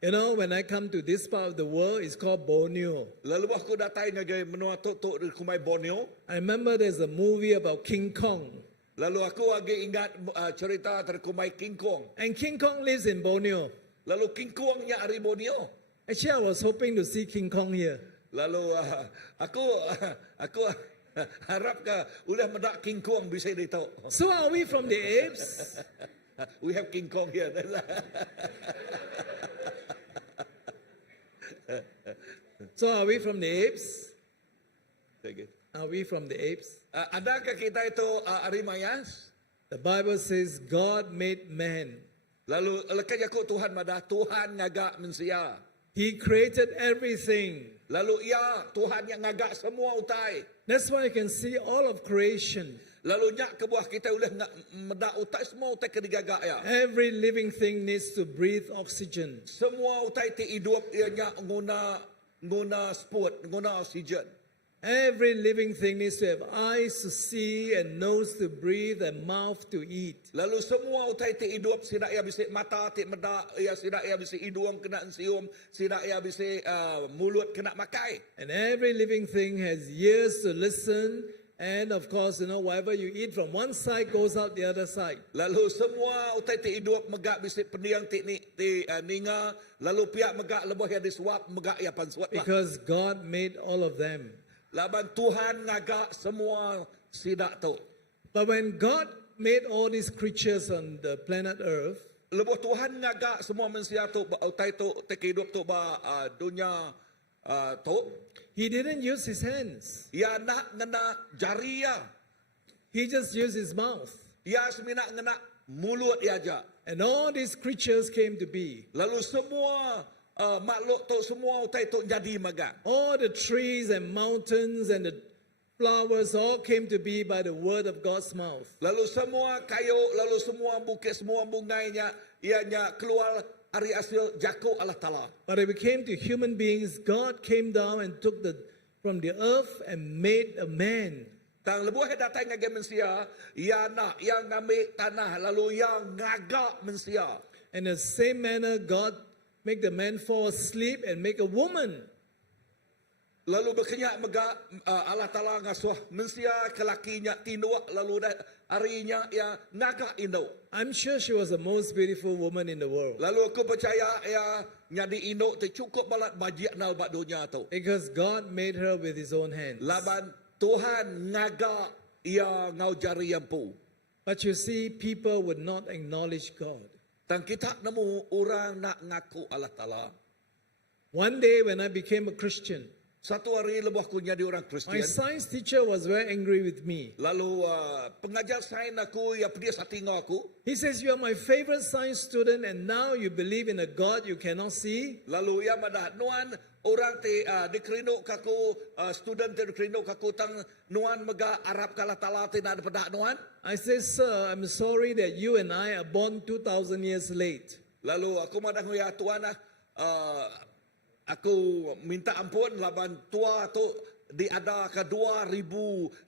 You know, when I come to this part of the world, it's called Borneo. Lalu aku datai ngai menua tu kumai Borneo. I remember there's a movie about King Kong. Lalu aku lagi ingat cerita terkumai King Kong. And King Kong lives in Borneo. Lalu King Kongnya hari Borneo. Actually, I was hoping to see King Kong here. Lalu aku harap ke ulah medak King Kong bisa dito. So are we from the apes? We have King Kong here. So are we from the apes? Okay. Are we from the apes? Adakah kita itu hari mayas? The Bible says God made man. Lalu lekat aku Tuhan madah Tuhan ngagak mensia. He created everything. Lalu ya Tuhan yang ngagak semua utai. That's why you can see all of creation. Lalu nyak ke buah kita boleh medak utai semua utai ke digagak ya. Every living thing needs to breathe oxygen. Semua utai ti hidup ia nyak nguna sport, nguna oksigen. Every living thing needs to have eyes to see and nose to breathe and mouth to eat. Lalu semua utai ti hidup sida ia bisi mata ti medak, ia sida ia bisi hidung kena sium, sida ia bisi mulut kena makai. And every living thing has ears to listen. And of course, you know, whatever you eat from one side goes out the other side. Lalu semua utai ti hidup megak bisi pendiang ti ninga, lalu pihak megak leboh ia disuap megak ia pansuat lah. Because God made all of them. Laban Tuhan ngagak semua sidak tu. But when God made all these creatures on the planet Earth, Leboh Tuhan ngagak semua manusia tu utai tu te hidup tu ba dunia tu. He didn't use his hands. Ya nak ngena jari ya. He just used his mouth. Ya semina ngena mulut ya aja. And all these creatures came to be. Lalu semua makhluk tu semua utai tu jadi magang. All the trees and mountains and the flowers all came to be by the word of God's mouth. Lalu semua kayu, lalu semua bukit, semua bungainya ianya keluar dari hasil jakuk Allah Ta'ala. But when it came to human beings, God came down and took from the earth and made a man. Tang lebuh datang ngagak manusia, ia nak yang ngambil tanah lalu yang ngagak manusia. In the same manner, God make the man fall asleep and make a woman. Lalu berkenyak megak Allah Ta'ala ngasuh manusia kelakinya tinduk lalu dah arinya ya naga Indo. I'm sure she was the most beautiful woman in the world. Lalu aku percaya ya nyadi Indo tu cukup balat bajik nal bak dunia tu. Because God made her with his own hands. Laban Tuhan ngaga ia ngau jari yampu. But you see, people would not acknowledge God. Dan kita nemu orang nak ngaku Allah Ta'ala. One day when I became a Christian, Satu hari lebuh aku jadi orang my Kristian. science teacher was very angry with me. Lalu pengajar sains aku ya pedia satingo aku. He says, you are my favorite science student and now you believe in a God you cannot see? Lalu ia madah nuan orang te dikerinuk kaku student te dikerinuk kaku tang nuan mega Arab kala tala te nak pedak nuan. I said, sir, I'm sorry that you and I are born 2,000 years late. Lalu aku madah ya tuan aku minta ampun laban tua tu diada ke 2000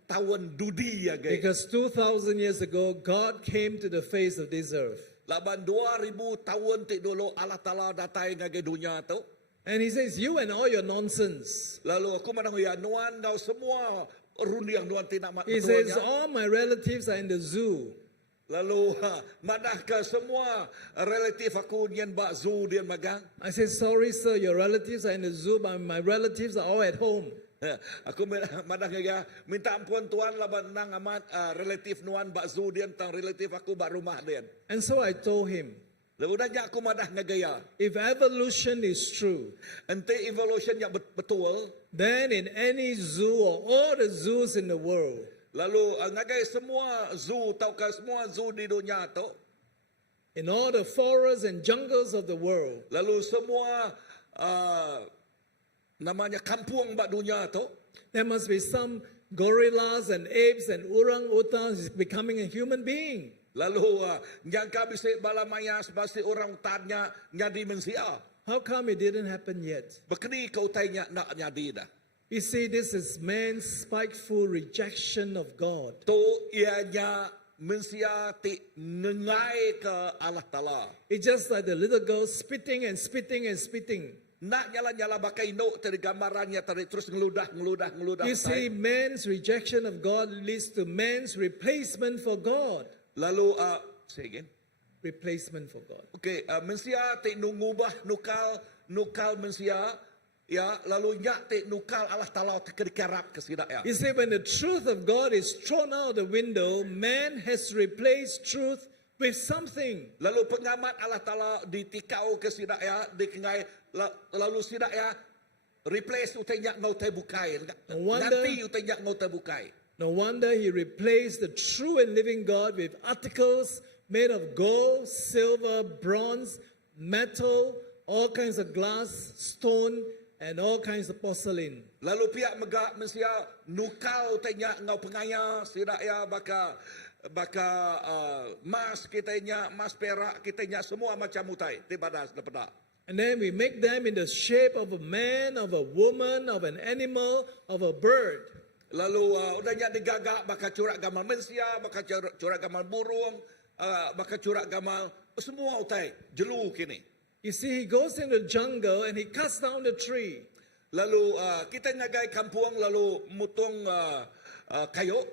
tahun dudi ya guys. Because 2,000 years ago, God came to the face of this earth. Laban 2000 tahun ti dulu Allah Taala datang ke dunia tu. And he says, you and all your nonsense. Lalu aku madah ya nuan kau semua rundiang nuan tidak mak He says, ketuanya. all my relatives are in the zoo. Lalu madah ke semua relatif aku nyen bak zoo dia magang. I said, sorry, sir, your relatives are in the zoo, but my relatives are all at home. Aku madah ya minta ampun tuan laban nang amat relatif nuan bak zoo dia tentang relatif aku bak rumah dia. And so I told him, Lalu dah aku madah ngagaya. if evolution is true, Ente evolution yang betul. then in any zoo or all the zoos in the world, Lalu ngagai semua zoo taukah semua zoo di dunia tu. in all the forests and jungles of the world, Lalu semua namanya kampung bak dunia tu. there must be some gorillas and apes and orang-utans becoming a human being. Lalu jangka bisa bala mayas basi orang tanya nyadi mensia. How come it didn't happen yet? Bekeni kau tanya nak nyadi dah. You see, this is man's spiteful rejection of God. Tu ianya mensia ti nengai ke Allah Taala. It's just like the little girl spitting and spitting and spitting. Nak nyala-nyala bakai no teri gambarannya teri terus ngeludah. You see, man's rejection of God leads to man's replacement for God. Lalu say again. Replacement for God. Okay, mensia ti nungubah nukal mensia ya lalu nyak ti nukal Allah Taala ti kerap kesidak ya. You see, when the truth of God is thrown out the window, man has replaced truth with something. Lalu pengamat Allah Taala ditikau kesidak ya dikengai lalu sidak ya replace utenya ngau te bukai. No wonder- Nanti utenya ngau te bukai. No wonder he replaced the true and living God with articles made of gold, silver, bronze, metal, all kinds of glass, stone, and all kinds of porcelain. Lalu pihak megak mensia nukal utenya ngau pengaya sidak ya baka mas kitanya mas perak kitanya semua macam utai tibadas dapat. And then we make them in the shape of a man, of a woman, of an animal, of a bird. Lalu udahnya digagak baka curak gamal mensia, baka curak gamal burung, baka curak gamal semua utai jelu kini. You see, he goes in the jungle and he cuts down the tree. Lalu kita ngagai kampung lalu mutung kayu.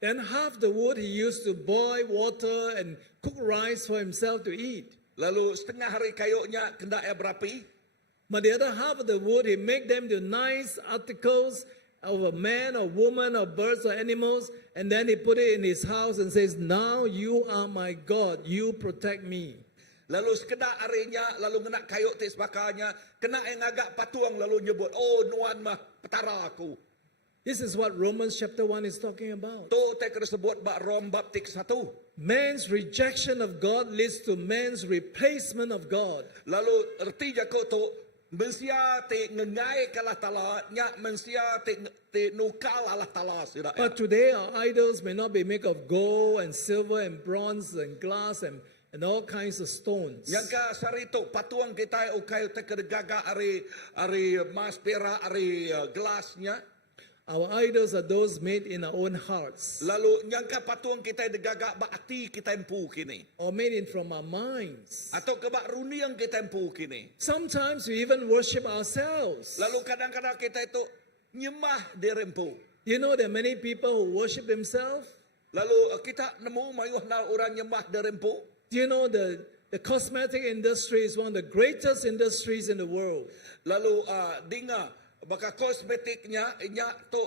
Then half the wood he used to boil water and cook rice for himself to eat. Lalu setengah hari kayunya kena air berapi. But the other half of the wood, he make them to nice articles of a man or woman or birds or animals, and then he put it in his house and says, now you are my God, you protect me. Lalu sekedar harinya, lalu kena kayu tis bakanya, kena yang agak patuang lalu nyebut, oh nuan mah petara aku. This is what Romans chapter 1 is talking about. Tu tak tersebut bak Rom bab 1. Man's rejection of God leads to man's replacement of God. Lalu erti jako tu mensia te ngengai kalah tala nya mensia te nukal Allah Taala sira. But today our idols may not be made of gold and silver and bronze and glass and all kinds of stones. Yang ka sarito patuang kita ukay te kedegaga ari mas perak ari gelasnya. Our idols are those made in our own hearts Lalu yang ka patuang kita degaga ba ati kita empu kini. or made in from our minds. Atau ke bak runi yang kita empu kini. Sometimes we even worship ourselves. Lalu kadang-kadang kita itu nyembah dirempu. You know there are many people who worship themselves. Lalu kita nemu mayuh nal orang nyembah derempu. Do you know the cosmetic industry is one of the greatest industries in the world? Lalu dinga baka kosmetiknya nya to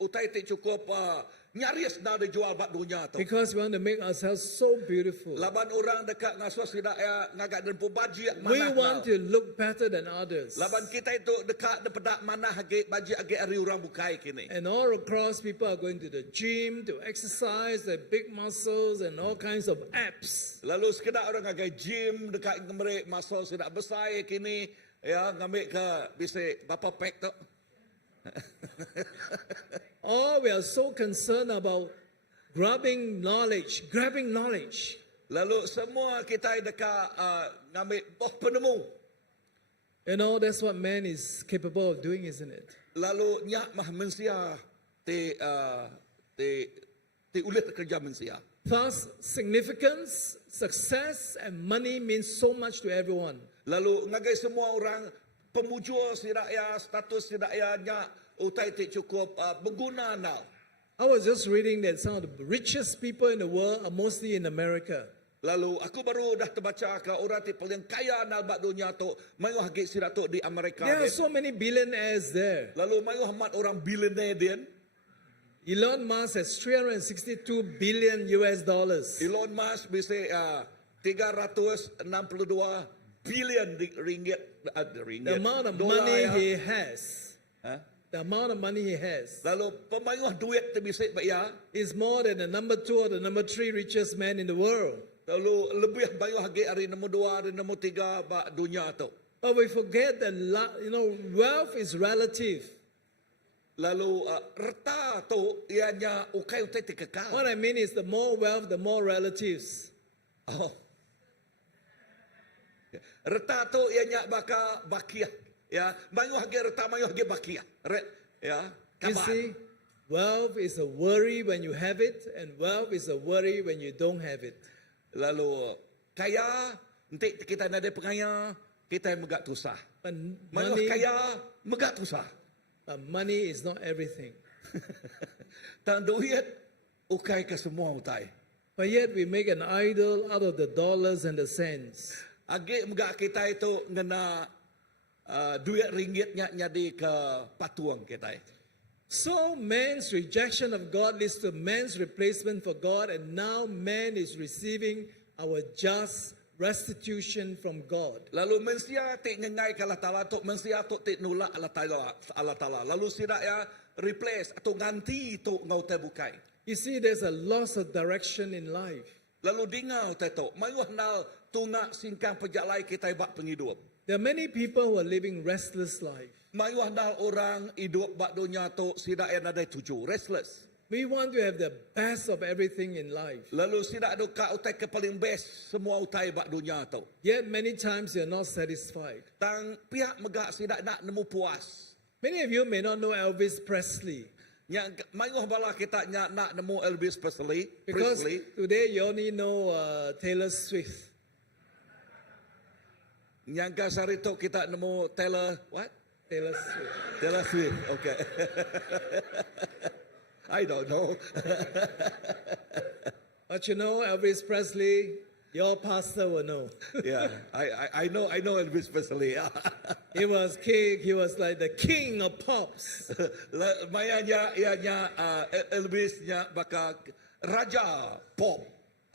utai ti cukup nyaris na dijual bak dunia to. Because we want to make ourselves so beautiful. Laban orang dekat ngasos tidak ngagak derempu baji We manah. want to look better than others. Laban kita itu dekat depedak manah hage baji age ari orang bukai kini. And all across, people are going to the gym to exercise their big muscles and all kinds of abs. Lalu sekedar orang agak gym dekat ngemerek masuk sudah besar kini ya ngambil ke bisa bapa pack tu. Oh, we are so concerned about grabbing knowledge. Lalu semua kita dekat ngambil penemu. You know, that's what man is capable of doing, isn't it? Lalu nyak mah mensia ti ulit kerja mensia. Thus, significance, success, and money means so much to everyone. Lalu ngagai semua orang pemujur tidak ya status tidak ya nyak utai ti cukup berguna now. I was just reading that some of the richest people in the world are mostly in America. Lalu aku baru dah terbaca ke orang ti paling kaya nal bak dunia tu mayu hagi sira tu di Amerika. There are Din. so many billionaires there. Lalu mayu mat orang billionaire din. Elon Musk has $362 billion US dollars. Elon Musk bisa 362 billion ringgit The amount of dolar money ya. he has, Ha? the amount of money he has Lalu pemayuh duit tu bisa ya. is more than the number 2 or the number 3 richest man in the world. Lalu lebih bayuh hagi hari nombor 2 hari nombor 3 bak dunia tu. But we forget that wealth is relative. Lalu reta tu ianya ukai utai ti kekal. What I mean is the more wealth, the more relatives. Oh. Reta tu ianya baka bakia. Ya, mayu hagi reta mayu hagi bakia. Ya, You kabar. see, wealth is a worry when you have it, and wealth is a worry when you don't have it. Lalu kaya, nanti kita ada pengaya, kita megak tusah. But Mayu money, kaya, megak tusah. money is not everything. Tan duit, ukai ke semua utai. But yet we make an idol out of the dollars and the cents. Agi megak kita itu ngena duit ringgitnya nyadi ke patuang kita. So man's rejection of God leads to man's replacement for God, and now man is receiving our just restitution from God. Lalu mensia ti ngengai ke Allah Ta'ala tu, mensia tu ti nulak Allah Ta'ala. Lalu sidak ya replace atau ganti tu ngau te bukai. You see, there's a loss of direction in life. Lalu dingau te tu, mayuh nal tungak singkang pejalai kita bak penghidup. There are many people who are living restless life. Mayuh nal orang hidup bak dunia tu sidak yang ada tuju, restless. We want to have the best of everything in life. Lalu sidak duka utai ke paling best semua utai bak dunia tu. Yet many times you're not satisfied. Tang pihak megak sidak nak nemu puas. Many of you may not know Elvis Presley, Yang mayuh bala kita nak nemu Elvis Presley. because today you only know Taylor Swift. Yang kasar itu kita nemu Taylor Taylor Swift. Taylor Swift. Okay. I don't know. But you know Elvis Presley, your pastor will know. Yeah, I know Elvis Presley. He was king. He was like the king of pops. Mayanya ianya Elvisnya baka raja pop.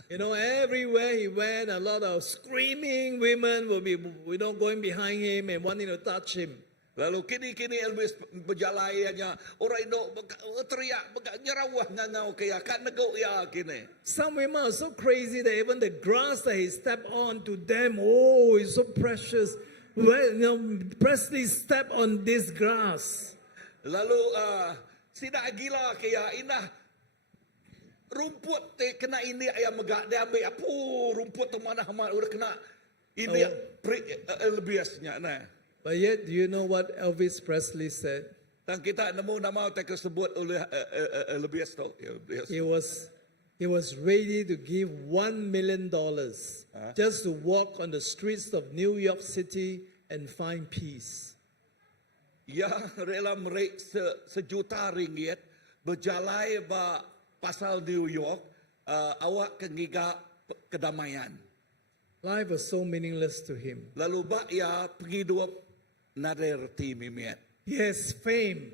You know, everywhere he went, a lot of screaming women will be, going behind him and wanting to touch him. Lalu kini Elvis berjalan ianya orang Indo teriak nyerawah ngangau kaya kan nego ya kini. Some women are so crazy that even the grass that he stepped on to them, oh, it's so precious. Well, Presley stepped on this grass. Lalu sida gila kaya inah rumput te kena ini ayam megak dia ambil apa rumput tu mana udah kena ini Elvisnya nah. But yet, do you know what Elvis Presley said? Dan kita nemu nama tersebut oleh Elvis tu. He was ready to give $1 million just to walk on the streets of New York City and find peace. Ya rela merik sejuta ringgit berjalan ba pasal New York, awak kengiga kedamaian. Life was so meaningless to him. Lalu bak ya penghidup naderti mimiat. He has fame.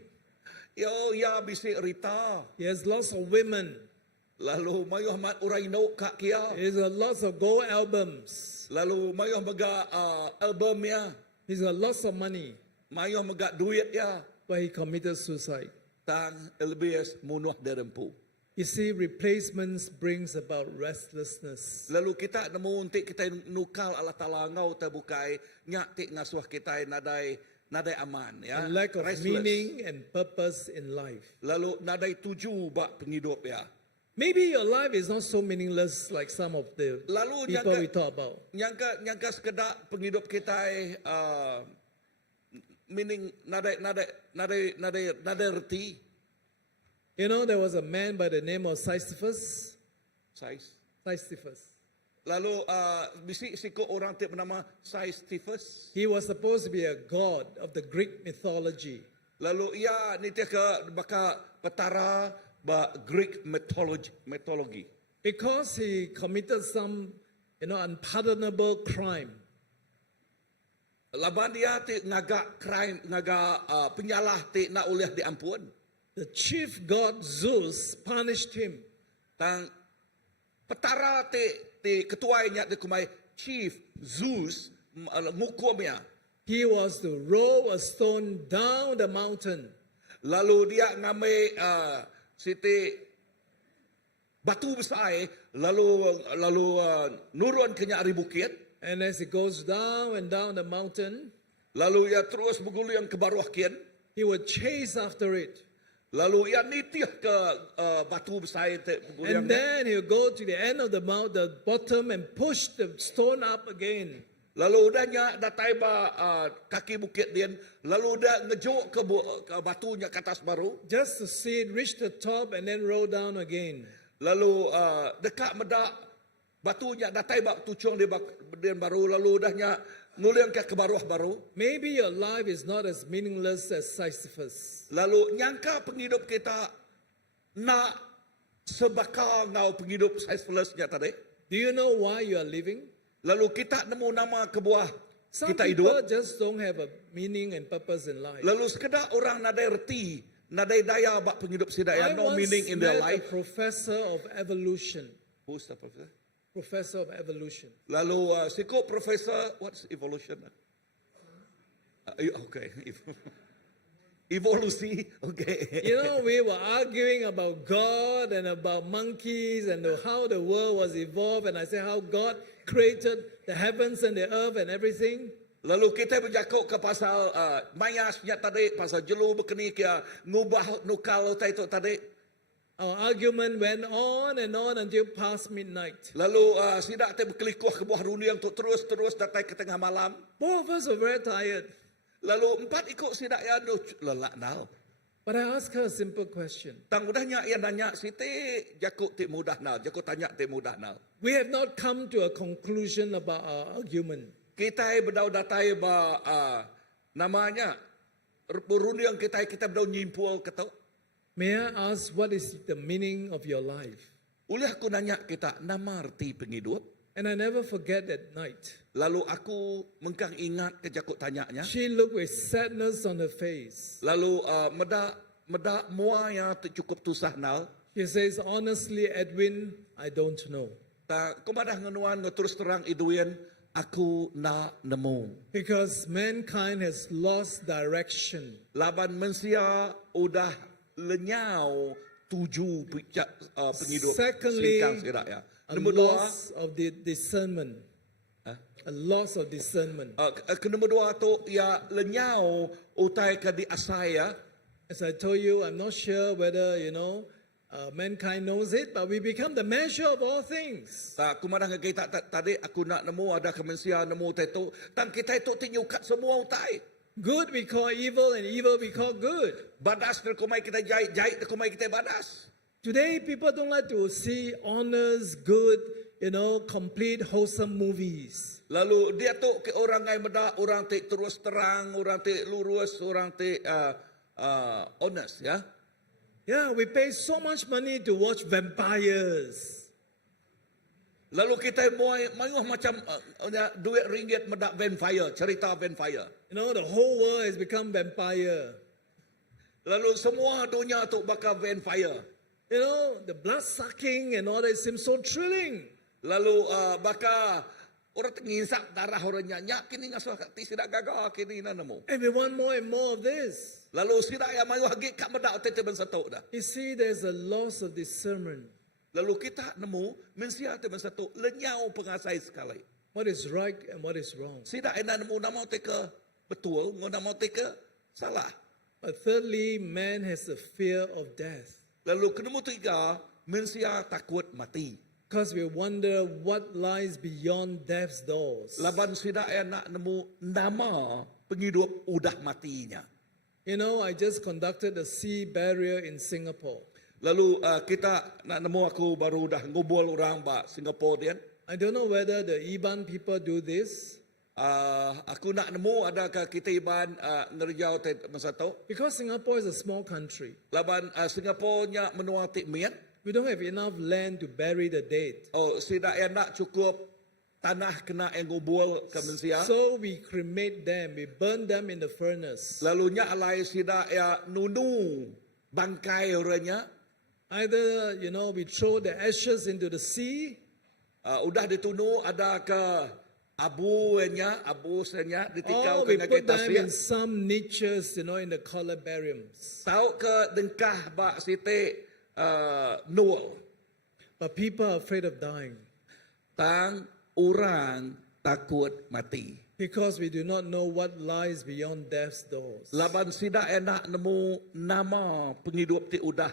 Yo ya bisik rita. He has lots of women. Lalu mayuh mat urai no kak kia. He's got lots of gold albums. Lalu mayuh mega album ya. He's got lots of money. Mayuh mega duit ya. But he committed suicide. Tang LBS munuh derempu. You see, replacements brings about restlessness. Lalu kita nemu untuk kita nukal Allah Ta'ala ngau terbukai nyak tik ngasuh kita nadai aman ya. A lack of Restless. meaning and purpose in life. Lalu nadai tuju bak penghidup ya. Maybe your life is not so meaningless like some of the Lalu people we talk about. nyangka sekedar penghidup kita meaning nadai reti. You know, there was a man by the name of Sisyphus. Sais. Sisyphus. Lalu bisi siko orang tu bernama Sisyphus. He was supposed to be a god of the Greek mythology. Lalu ia nitia ke baka petara ba Greek mythology. Because he committed some, unpardonable crime. Laban dia ti ngaga crime penyalah ti nak oleh diampun. The chief god Zeus punished him. Tang petara ti ketuainya ti kumai Chief Zeus ngukumnya. He was to roll a stone down the mountain. Lalu dia ngamai siti batu besar lalu nurun ke nyari bukit. And as he goes down and down the mountain, Lalu ia terus bergulu yang ke bawah kian. he would chase after it. Lalu ia nitih ke batu besar itu And then he would go to the end of the bottom and push the stone up again. Lalu dia datai ba kaki bukit dia, lalu dia ngejuk ke batunya ke atas baru. Just to see it reach the top and then roll down again. Lalu dekat medak batunya datai ba tucung dia baru, lalu dahnya nguliang ke bawah baru. Maybe your life is not as meaningless as Sisyphus. Lalu nyangka penghidup kita nak sebakar ngau penghidup Sisyphusnya tadi. Do you know why you are living? Lalu kita nemu nama kebuah Some kita people hidup. just don't have a meaning and purpose in life. Lalu sekedar orang nadai reti, nadai daya bak penghidup I sidaya no once meaning in their met a life. professor of evolution. Who's the professor? Professor of evolution. Lalu siko professor, what's evolution? Okay. Evolusi, okay. You know, we were arguing about God and about monkeys and how the world was evolved. And I said how God created the heavens and the earth and everything. Lalu kita berjakuk ke pasal mayasnya tadi, pasal jelu berkeni kia ngubah nukal itu tadi. Our argument went on and on until past midnight. Lalu sidak te berkelikuh ke buah runiang tu terus datang ke tengah malam. Both of us were very tired. Lalu empat ikut sidak ya lelak nal. But I asked her a simple question. Tang mudahnya ia nanya siti jakuk ti mudah nal, jakuk tanya ti mudah nal. We have not come to a conclusion about our argument. Kita berdau datai ba namanya runiang kita berdau nyimpul ketok. May I ask what is the meaning of your life? Ulah aku nanya kita nama arti penghidup. And I never forget that night. Lalu aku mengkang ingat ke jakuk tanyanya. She looked with sadness on her face. Lalu meda mua yang cukup tusah nal. She says, honestly, Edwin, I don't know. Ta kumadah nganuan terus terang iduin aku na nemu. Because mankind has lost direction. Laban manusia udah lenyau tuju penghidup. Secondly, Singkang sirak ya. A Nombor dua, loss of the discernment. A loss of discernment. ke nombor dua tu ya lenyau utai ke di asaya. As I told you, I'm not sure whether, mankind knows it, but we become the measure of all things. Tak kumadah kita tadi aku nak nemu ada ke manusia nemu tu. Tang kita itu tinyukat semua utai. Good we call evil and evil we call good. Badas terkumai kita jahit terkumai kita badas. Today, people don't like to see honest, good, complete, wholesome movies. Lalu dia tu ke orang yang beda, orang tu terus terang, orang tu lurus, orang tu honest, ya. Yeah, we pay so much money to watch vampires. Lalu kita mayuh macam duit ringgit medak vampire, cerita vampire. You know, the whole world has become vampire. Lalu semua dunia tu bakal vampire. You know, the blood sucking and all that seems so thrilling. Lalu bakal orang ngisap darah orang nyanyak kini ngasuh ti sidak gagah kini na nemu. And we want more and more of this. Lalu sidak yang mayuh hagi kat medak tete ben satu dah. You see, there's a loss of discernment. Lalu kita nemu mensia te ben satu lenyau pengasai sekali. What is right and what is wrong. Sidak ena nemu nama teka betul, ngau nama teka salah. But thirdly, man has a fear of death. Lalu kenemu tiga mensia takut mati. Because we wonder what lies beyond death's doors. Laban sidak nak nemu nama penghidup udah matinya. You know, I just conducted a sea barrier in Singapore. Lalu kita nak nemu aku baru dah ngubul orang ba Singapore dia. I don't know whether the Iban people do this. Aku nak nemu adakah kita iban ngerjau masa tu. Because Singapore is a small country. Laban Singapore nya menua tik mian. We don't have enough land to bury the dead. Oh, sidak nak cukup tanah kena yang ngubul ke mensia. So we cremate them, we burn them in the furnace. Lalu nya alai sidak ya nunu bangkai orangnya. Either, you know, we throw the ashes into the sea, Udah ditunu ada ke abusnya ditikau or ke we put them tasir. in some niches, you know, in the columbariums. Tahu ke dengkah ba site nul. But people are afraid of dying Tang orang takut mati. because we do not know what lies beyond death's doors. Laban sidak enak nemu nama penghidup ti udah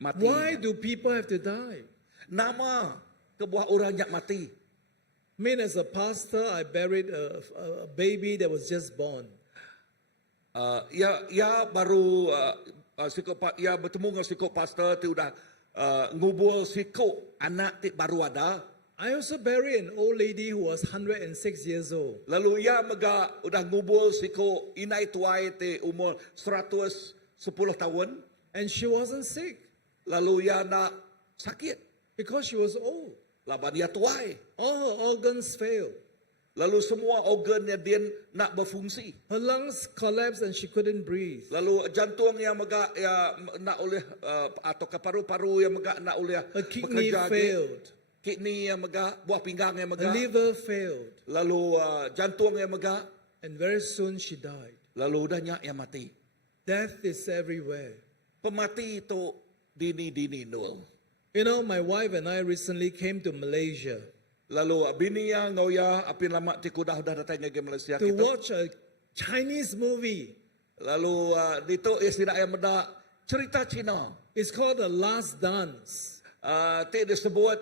mati. Why do people have to die? Nama kebuah orang yang mati. I mean, as a pastor, I buried a baby that was just born. Ya baru ya bertemu dengan sikop pastor ti udah ngubul sikop anak ti baru ada. I also buried an old lady who was 106 years old. Lalu ya mega udah ngubul sikop inai tuai ti umur 110 tahun. And she wasn't sick Lalu ya nak sakit. because she was old. Laban dia tuai. All her organs failed. Lalu semua organnya dia nak berfungsi. Her lungs collapsed and she couldn't breathe. Lalu jantung yang mega ya nak oleh atau ke paru-paru yang mega nak oleh Her kidney failed. Kidney yang mega, buah pinggang yang Her mega. liver failed. Lalu jantung yang mega. And very soon she died. Lalu udahnya yang mati. Death is everywhere. Pemati itu dini nul. You know, my wife and I recently came to Malaysia Lalu bini yang ngoya apin lama ti kudah dah datangnya ke Malaysia to gitu. watch a Chinese movie. Lalu dito istilah yang meda cerita Cina. It's called The Last Dance. Ti disebut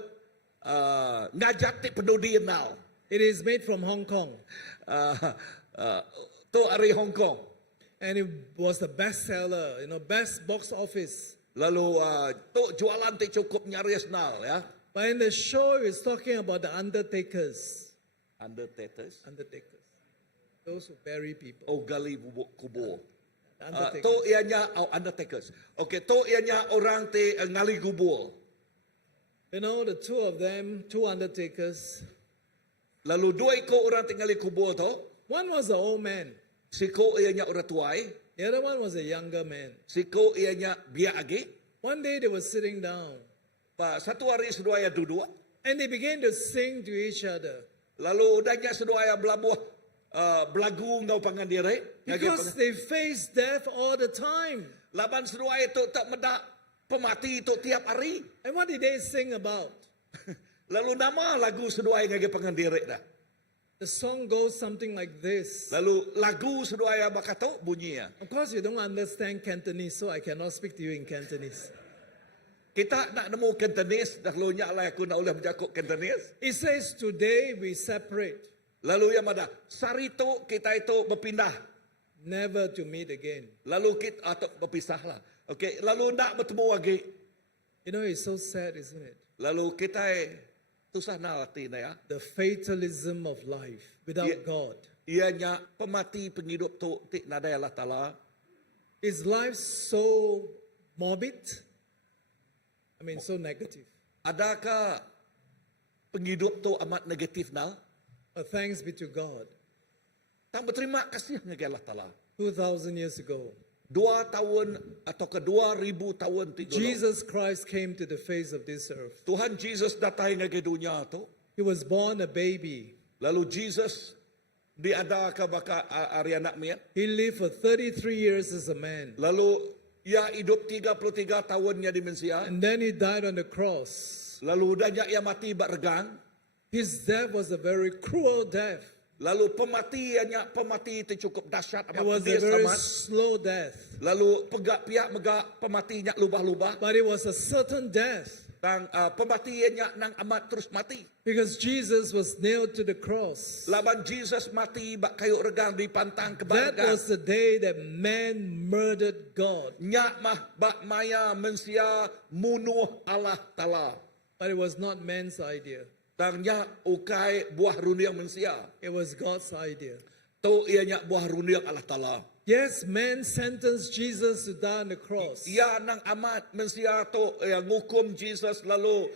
ngajak ti peduli now. It is made from Hong Kong. Tu ari Hong Kong. And it was the bestseller, you know, best box office. Lalu tu jualan ti cukup nyaris nal ya. But in the show, it's talking about the undertakers. Undertakers. Undertakers. Those who bury people. Oh gali kubur. The undertakers. Tu ianya undertakers. Okay, tu ianya orang ti ngali kubur. You know, the two of them, two undertakers. Lalu dua ko orang ti ngali kubur tu. One was an old man. Siko ianya orang tuai. The other one was a younger man. Siko ianya biak agi. One day they were sitting down Pa satu hari sedua duduk. and they began to sing to each other. Lalu udahnya sedua belabuh belagu ngau pangan diri. Because they face death all the time. Laban sedua itu tak medak pemati itu tiap hari. And what did they sing about? Lalu nama lagu sedua ngagi pangan diri dah. The song goes something like this. Lalu lagu sedua bakato bunyinya. Of course, you don't understand Cantonese, so I cannot speak to you in Cantonese. Kita nak nemu Cantonese, dahulunya Allah aku nak boleh berjakuk Cantonese. It says, today we separate, Lalu yang mana? Sarito kita itu berpindah. never to meet again. Lalu kita atau berpisah lah. Okey, lalu nak bertemu lagi. You know, it's so sad, isn't it? Lalu kita tusah nalati na ya. The fatalism of life without Yeah. God. Ianya pemati penghidup tu ti nadai Allah Taala. Is life so morbid? I mean, so negative. Adakah penghidup tu amat negatif nal? But thanks be to God. Tang berterima kasih dengan Allah Ta'ala. 2,000 years ago, 2 tahun atau ke 2000 tahun tiga Jesus Christ came to the face of this earth. Tuhan Jesus datang ke dunia tu. He was born a baby. Lalu Jesus diadakan baka ari anak mian. He lived for 33 years as a man. Lalu ia hidup 33 tahunnya di Malaysia. And then he died on the cross. Lalu danya ia mati bak regang. His death was a very cruel death. Lalu pemati itu cukup dahsyat It amat was a pedih very sangat. slow death. Lalu pihak megak pematinya lubah-lubah. But it was a certain death. Tang pematiannya nang amat terus mati. Because Jesus was nailed to the cross. Laban Jesus mati bak kayu regang di pantang ke That regang. was the day that man murdered God. Nyak mah bak maya mensia munuh Allah Ta'ala. But it was not man's idea. Tang nyak ukai buah runiang mensia. It was God's idea. Tu ia nyak buah runiang Allah Ta'ala. Yes, man sentenced Jesus to die on the cross. Ia nang amat mensia tu yang ngukum Jesus lalu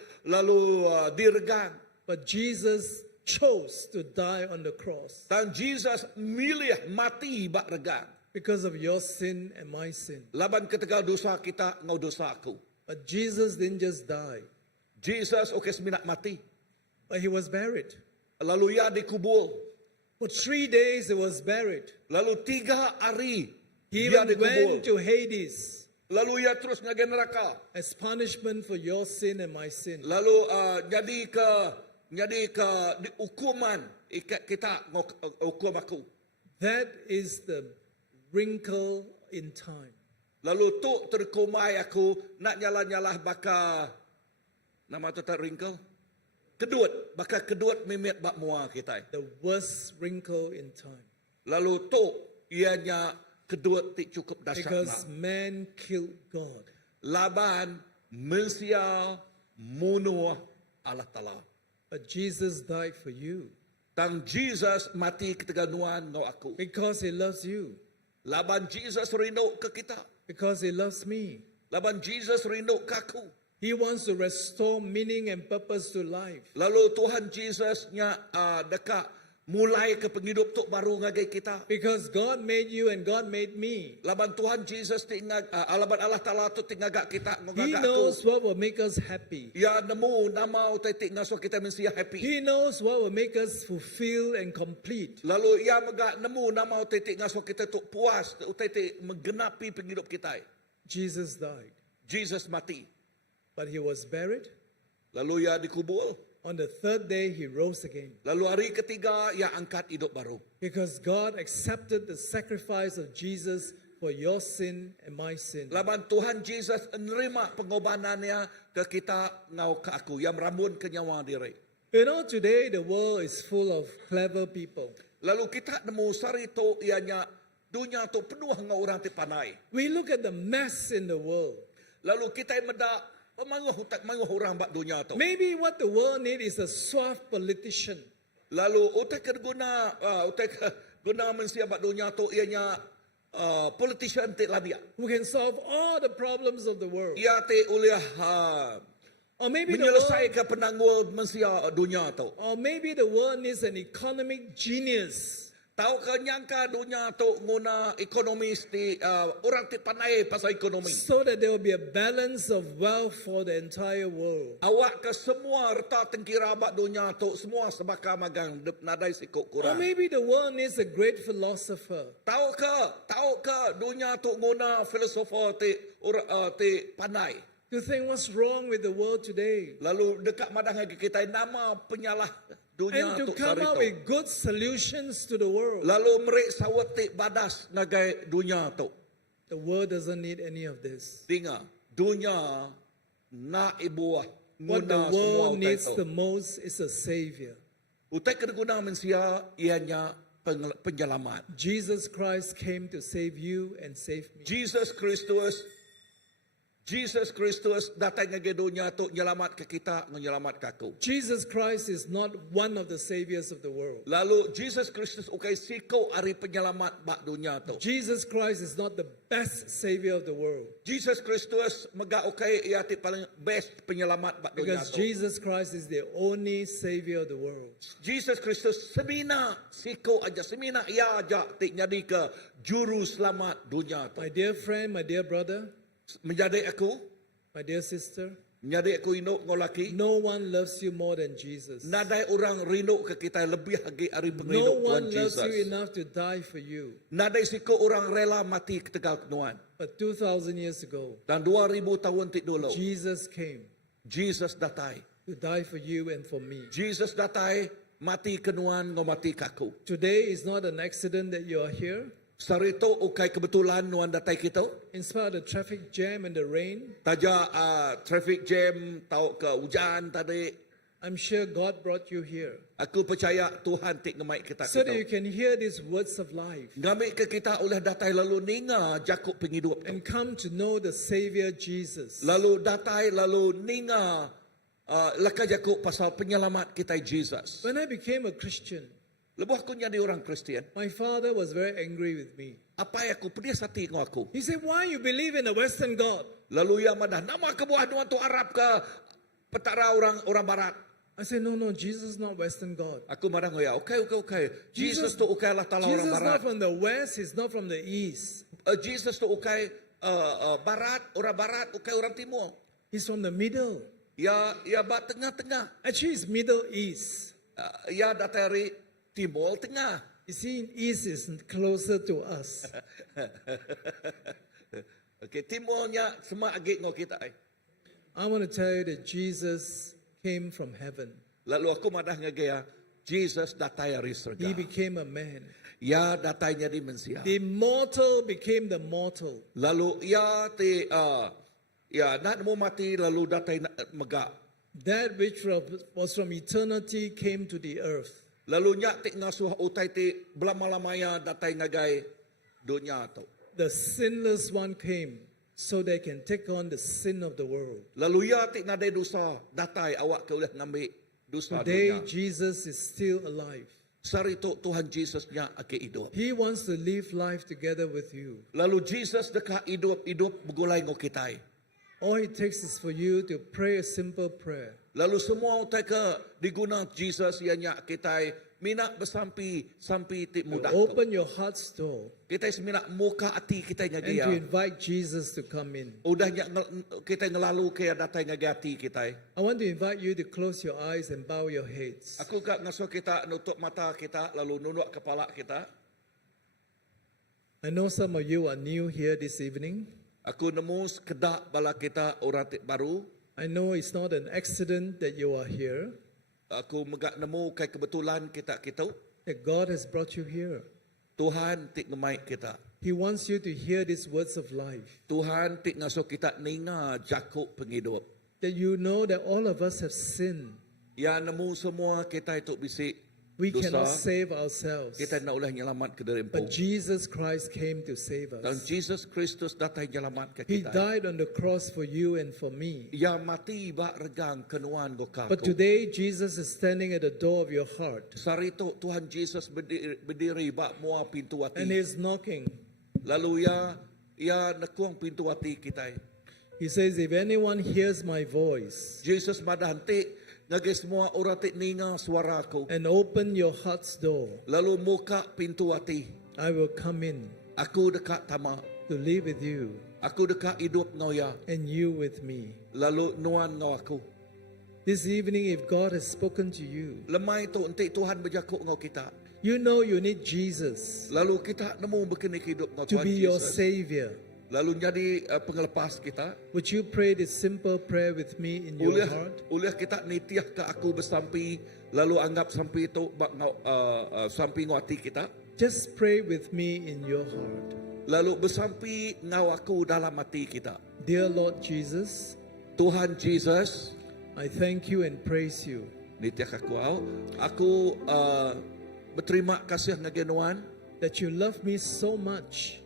diregang. But Jesus chose to die on the cross Dan Jesus milih mati bak regang. because of your sin and my sin. Laban ketika dosa kita ngau dosa aku. But Jesus didn't just die, Jesus okey seminak mati. but he was buried. Lalu ia dikubur. For 3 days he was buried. Lalu 3 hari He dia even went dikubur. to Hades Lalu ia terus ngage neraka. as punishment for your sin and my sin. Lalu jadi ke di hukuman ikat kita hukum aku. That is the wrinkle in time. Lalu tu terkumai aku nak nyalah-nyalah baka nama tu tak wrinkle. Kedut, baka kedut mimet bak mua kita. The worst wrinkle in time. Lalu tu ianya kedut ti cukup dahsyat. Because man killed God. Laban mensia munuh Allah Ta'ala. But Jesus died for you Tang Jesus mati ketika nuan ngau aku. because he loves you, Laban Jesus rindu ke kita. because he loves me. Laban Jesus rindu ke aku. He wants to restore meaning and purpose to life. Lalu Tuhan Jesusnya dekat mulai ke penghidup tu baru ngagai kita. Because God made you and God made me. Laban Tuhan Jesus tinggal, laban Allah Ta'ala tu tinggal kita He ngagak knows aku. what will make us happy. Ya nemu nama utai tinggal so kita mesti happy. He knows what will make us fulfilled and complete. Lalu ia megak nemu nama utai tinggal so kita tu puas utai menggenapi penghidup kita. Jesus died, Jesus mati. but he was buried. Lalu ia dikubur. On the third day, he rose again. Lalu hari ketiga ia angkat hidup baru. Because God accepted the sacrifice of Jesus for your sin and my sin. Laban Tuhan Jesus menerima pengobanannya ke kita ngau ke aku yang meramun ke nyawa diri. You know, today the world is full of clever people. Lalu kita nemu sari tu ianya dunia tu penuh ngau orang ti panai. We look at the mess in the world. Lalu kita meda manguh orang bak dunia tu. Maybe what the world needs is a suave politician Lalu utai guna manusia bak dunia tu ianya politician ti labia. who can solve all the problems of the world. Ia ti uliah Or maybe the world, menyelesaikan penangguh manusia dunia tu. or maybe the world needs an economic genius Tahu ke nyangka dunia tu guna ekonomis ti orang ti panai pasal ekonomi. so that there will be a balance of wealth for the entire world. Awak ke semua reta tengkira bak dunia tu semua sebaka magang nadai sikuk Or kurang. maybe the world needs a great philosopher Tahu ke dunia tu guna filosofer ti panai. to think what's wrong with the world today Lalu dekat madang lagi kita nama penyalah dunia and to tu come sari up tu. with good solutions to the world. Lalu merik sawat ti badas nagai dunia tu. The world doesn't need any of this. Dengar, dunia na ibuah What the guna semua world utai needs tu. the most is a savior. Utai kena guna manusia ianya penjelamat. Jesus Christ came to save you and save me. Jesus Jesus Kristus datang ke dunia untuk nyelamat ke kita, menyelamat ke aku. Jesus Christ is not one of the saviors of the world. Lalu Jesus Kristus ukai siko hari penyelamat bak dunia tu. Jesus Christ is not the best savior of the world. Jesus Kristus mega ukai ia ti paling best penyelamat bak dunia Because tu. Jesus Christ is the only savior of the world. Jesus Kristus semina siko aja semina ia aja ti jadi ke juru selamat dunia tu. My dear friend, my dear brother, Menjadi aku, my dear sister, menjadi aku induk ngolaki. no one loves you more than Jesus. Nadai orang rindu ke kita lebih lagi hari No penghidup Tuhan one loves you Jesus. enough to die for you. Nadai siko orang rela mati ke tegal kenuan. But 2,000 years ago, Dan 2000 tahun ti dulu, Jesus came Jesus datai. to die for you and for me. Jesus datai mati kenuan ngomati kaku. Today is not an accident that you are here. Sarito ukai kebetulan nuan datai kita. In spite of the traffic jam and the rain, Taja traffic jam tau ke hujan tadi. I'm sure God brought you here Aku percaya Tuhan tik ngemai kita so that you kita. can hear these words of life Ngamik ke kita oleh datai lalu ninga jakuk penghidup tu. and come to know the Savior Jesus. Lalu datai lalu ninga laka jakuk pasal penyelamat kita Jesus. When I became a Christian, Lebuh aku jadi orang Kristian. my father was very angry with me. Apa yang aku pedih hati dengan aku. He said, "Why you believe in a Western God?" Lalu ia madah nama kebuah nuan tu Arab ke petara orang barat. I said, "No, no, Jesus is not Western God. Aku madah ngoya, okay. Jesus tu ukai Allah Ta'ala Jesus orang is barat. not from the West. He's not from the East. Jesus tu ukai barat, orang barat, ukai orang timur. He's from the middle. Ya bat tengah-tengah. Actually, it's Middle East. Ya datari timur tengah. You see, East is closer to us. Okay, timurnya semua agak ngau kita. I want to tell you that Jesus came from heaven. Lalu aku madah ngagaya, Jesus datai dari surga. He became a man. Ya datainya di manusia. The mortal became the mortal. Lalu ia nak mau mati lalu datai megak. That which was from eternity came to the earth. Lalu nyak tik ngasuh utai ti belama-lamaya datai ngagai dunia tu. The sinless one came so they can take on the sin of the world. Lalu ia tik ngadai dosa datai awak ke boleh ngambil dosa Today, dunia. Jesus is still alive. Sari tu Tuhan Yesusnya ake hidup. He wants to live life together with you. Lalu Jesus dekat hidup bergulai ngau kita. All it takes is for you to pray a simple prayer. Lalu semua utai ke diguna Jesus yang nyak kita minak bersampi ti To mudah. open your heart's door Kita seminak muka hati kita and to ngagia. invite Jesus to come in. Udah nyak kita ngelalu ke datai ngagai hati kita. I want to invite you to close your eyes and bow your heads. Aku kat ngasuh kita nutup mata kita lalu nunduk kepala kita. I know some of you are new here this evening. Aku nemu sekedak bala kita orang baru. I know it's not an accident that you are here, Aku megak nemu kai kebetulan kita that God has brought you here. Tuhan tik ngemai kita. He wants you to hear these words of life, Tuhan tik ngasuh kita ninga jakuk penghidup. that you know that all of us have sinned. Ya nemu semua kita itu bisik We cannot dosa. save ourselves, Kita nak ulah nyelamat ke dari but Jesus Christ came to save Dan us. Jesus Kristus datang nyelamat ke He kita. died on the cross for you and for me. Ya mati bak regang kenuan goka. But today, Jesus is standing at the door of your heart Sari tu Tuhan Jesus berdiri bak mua pintu hati. and He's knocking. Lalu ya nekuang pintu hati kita. He says, "If anyone hears my voice Jesus madah hantik ngagi semua orang tik ninga suaraku. and open your heart's door, Lalu muka pintu hati. I will come in Aku dekat tama. to live with you Aku dekat hidup ngau ya. and you with me." Lalu nuan ngau aku. This evening, if God has spoken to you, Lemai tu entik Tuhan berjakuk ngau kita. you know you need Jesus Lalu kita nemu berkini hidup ngau to Tuhan be your Jesus. Savior. Lalu jadi pengelepas kita. Would you pray this simple prayer with me in your heart? Oleh kita nitiah ke aku bersampi. Lalu anggap sampi itu bak ngau sampi ngau hati kita. Just pray with me in your heart. Lalu bersampi ngau aku dalam hati kita. Dear Lord Jesus, Tuhan Jesus, I thank you and praise you nitiah aku aku berterima kasih dengan Nuan. that you love me so much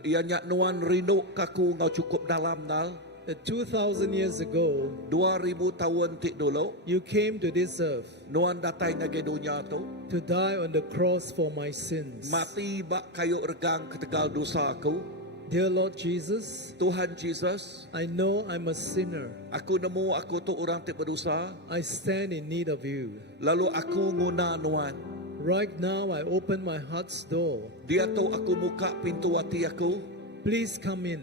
Ianya Nuan rindu kaku ngau cukup dalam nal. that 2,000 years ago, 2000 tahun tik dulu, you came to this earth Nuan datang ngage dunia tu, to die on the cross for my sins. mati bak kayu regang ketegal dosa aku. Dear Lord Jesus, Tuhan Jesus, I know I'm a sinner. aku nemu aku tu orang tik berdosa, I stand in need of you. lalu aku nguna Nuan. Right now, I open my heart's door. Dia tu aku buka pintu hati aku, Please come in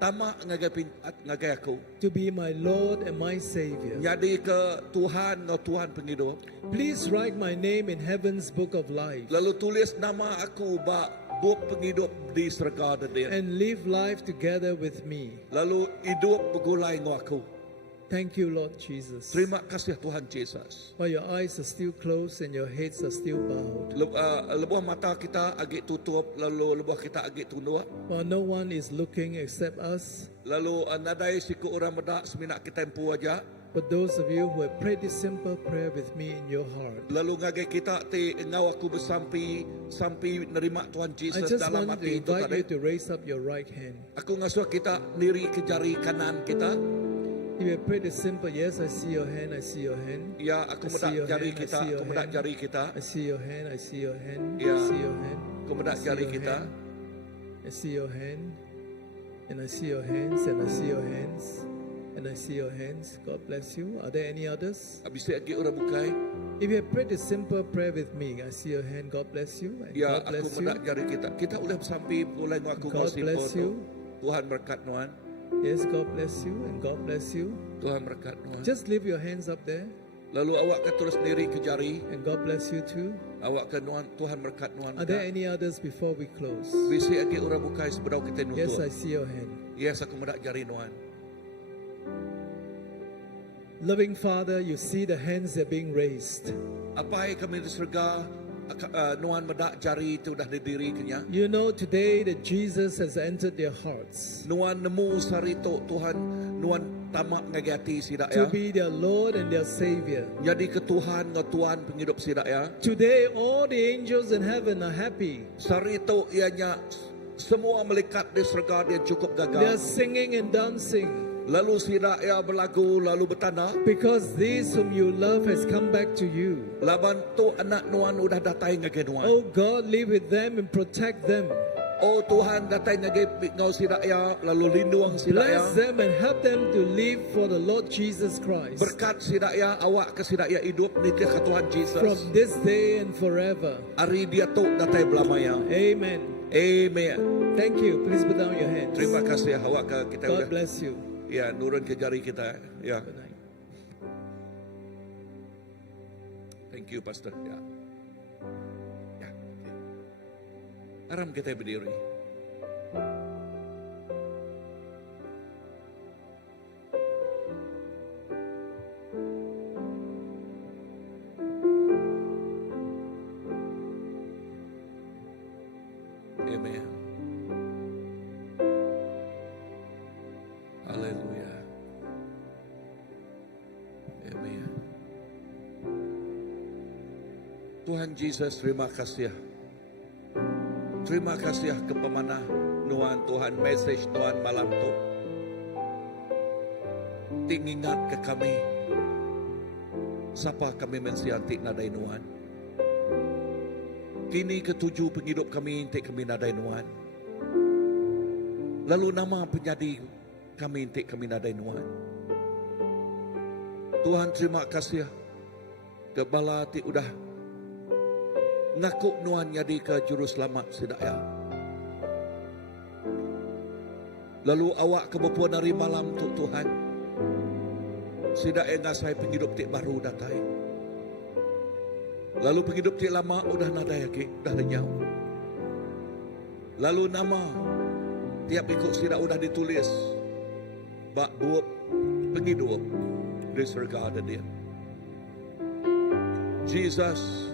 tamak ngagai aku. to be my Lord and my Savior. Jadi ke Tuhan ngau Tuhan penghidup. Please write my name in heaven's book of life Lalu tulis nama aku bak buku penghidup di surga dia. and live life together with me. Lalu hidup bergulai ngau aku. Thank you, Lord Jesus. Terima kasih Tuhan Yesus. While your eyes are still closed and your heads are still bowed, Lebuh mata kita agak tutup, lalu lebuh kita agak tunduk. while no one is looking except us, Lalu nadai siku orang medak seminak kita empu aja. but those of you who have prayed this simple prayer with me in your heart, Lalu ngagai kita ti ngau aku bersampi nerima Tuhan I Yesus just dalam want to hati itu invite you tadi. to raise up your right hand. Aku ngasuh kita niri ke jari kanan kita. If you have prayed this simple, yes, I see your hand, I see your hand. Ya, aku I see medak your jari hand, I kita, see your aku medak hand. jari kita. I see your hand, I see your hand, Ya. I see your hand. Aku medak I see jari your kita. hand. I see your hand, and I see your hands, and I see your hands, and I see your hands. God bless you. Are there any others? Habis itu lagi orang bukai. If you have prayed this simple prayer with me, I see your hand. God bless you. And Ya, God aku bless medak you. jari kita. Kita boleh sampai mulai ngaku ngau God simpul bless tu. you. Tuhan berkat Nuan. Yes, God bless you, and God bless you. Tuhan berkat Nuan. Just leave your hands up there, Lalu awak ke terus niri ke jari. and God bless you too. Awak ke Nuan, Tuhan berkat Nuan. Are there any others before we close? Bisi lagi orang bukai sebelum kita Yes, nutup. I see your hand. Yes, aku medak jari Nuan. Loving Father, you see the hands that are being raised. Apa yang kami di surga, Nuan medak jari itu dah didiri kenya. You know today that Jesus has entered their hearts Nuan nemu sarito Tuhan, Nuan tamak ngagati sidak to ya. be their Lord and their Savior. Jadi ke Tuhan ngau Tuhan penghidup sidak ya. Today, all the angels in heaven are happy. Sarito ianya semua malaikat di surga dia cukup They are gagal. singing and dancing Lalu sidak ya berlagu lalu bertanda. because these whom you love has come back to you. Laban tu anak Nuan udah datang ngage Nuan. Oh God, live with them and protect them. Oh Tuhan datang ngage ngau sidak ya lalu lindung sidak ya. Bless them and help them to live for the Lord Jesus Christ Berkat sidak ya awak ke sidak ya hidup nitih ke Tuhan from Yesus. this day and forever. Hari dia tu datang belamaya. Amen. Amen. Thank you. Please put down your hands. Terima kasih awak ke kita God udah. bless you. Ya, nurun ke jari kita. Ya. Good night. Thank you Pastor. Ya. Ya. Haram kita berdiri. Amen. Haleluya. Amen. Tuhan Yesus, terima kasih. Terima kasih ke pemanah Nuan Tuhan, message Tuhan malam tu. Tingingat ke kami. Siapa kami mensiantik nadai Nuan. Kini ketujuh penghidup kami intik kami nadai Nuan. Lalu nama penyadi kami intik kami nadai Nuan. Tuhan terima kasih. Kebala ti udah ngakuk Nuan jadi ke juru selamat sidaya. Lalu awak kebepuan hari malam tu Tuhan. Sidaya ngasai penghidup ti baru datai. Lalu penghidup ti lama udah nadai lagi, udah lenyau. Lalu nama tiap ikut sidaya udah ditulis. Bak buat penghidup di surga ada dia. Jesus,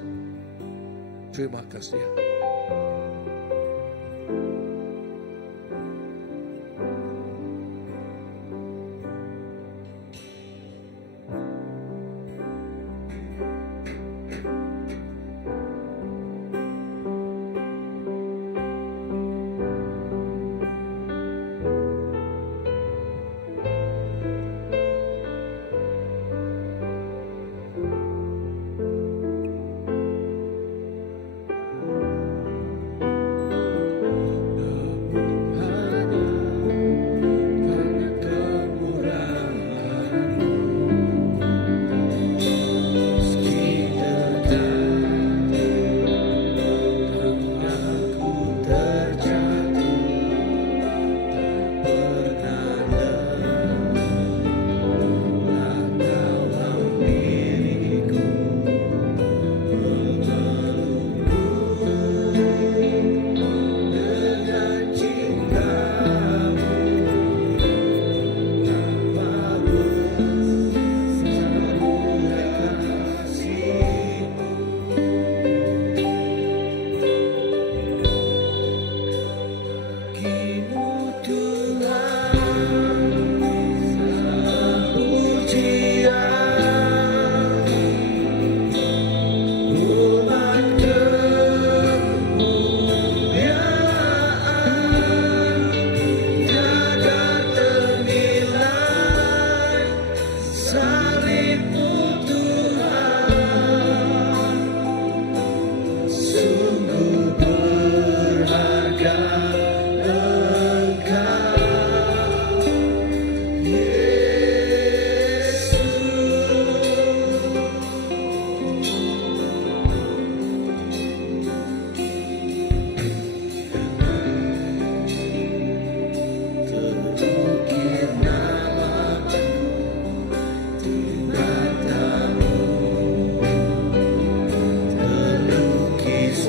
terima kasih.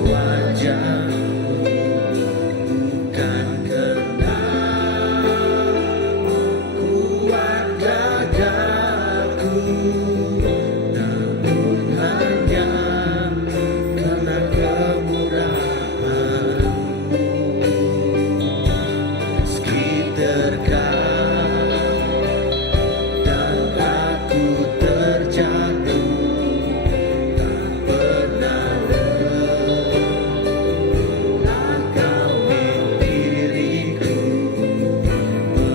wajahmu kan kenal kuat gagahku, namun hanya karena kemurahanmu. Meski terkam dan aku terjatuh, tak pernah lelah kau diriku,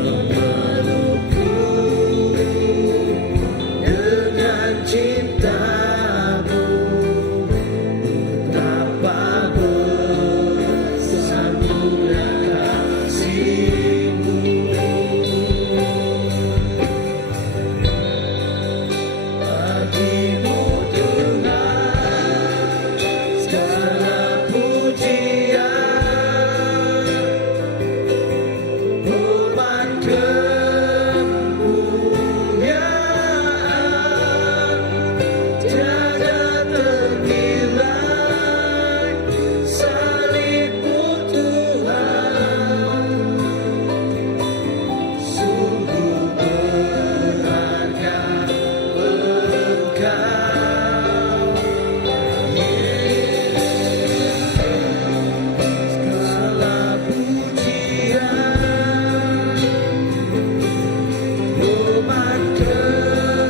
memelukku dengan cintamu. Betapa besarnya kasihmu, bagimu Tuhan segala pujian, hormat kemuliaan tiada ternilai. Salibmu Tuhan sungguh berharga. Engkau segala pujian, hormat kemuliaan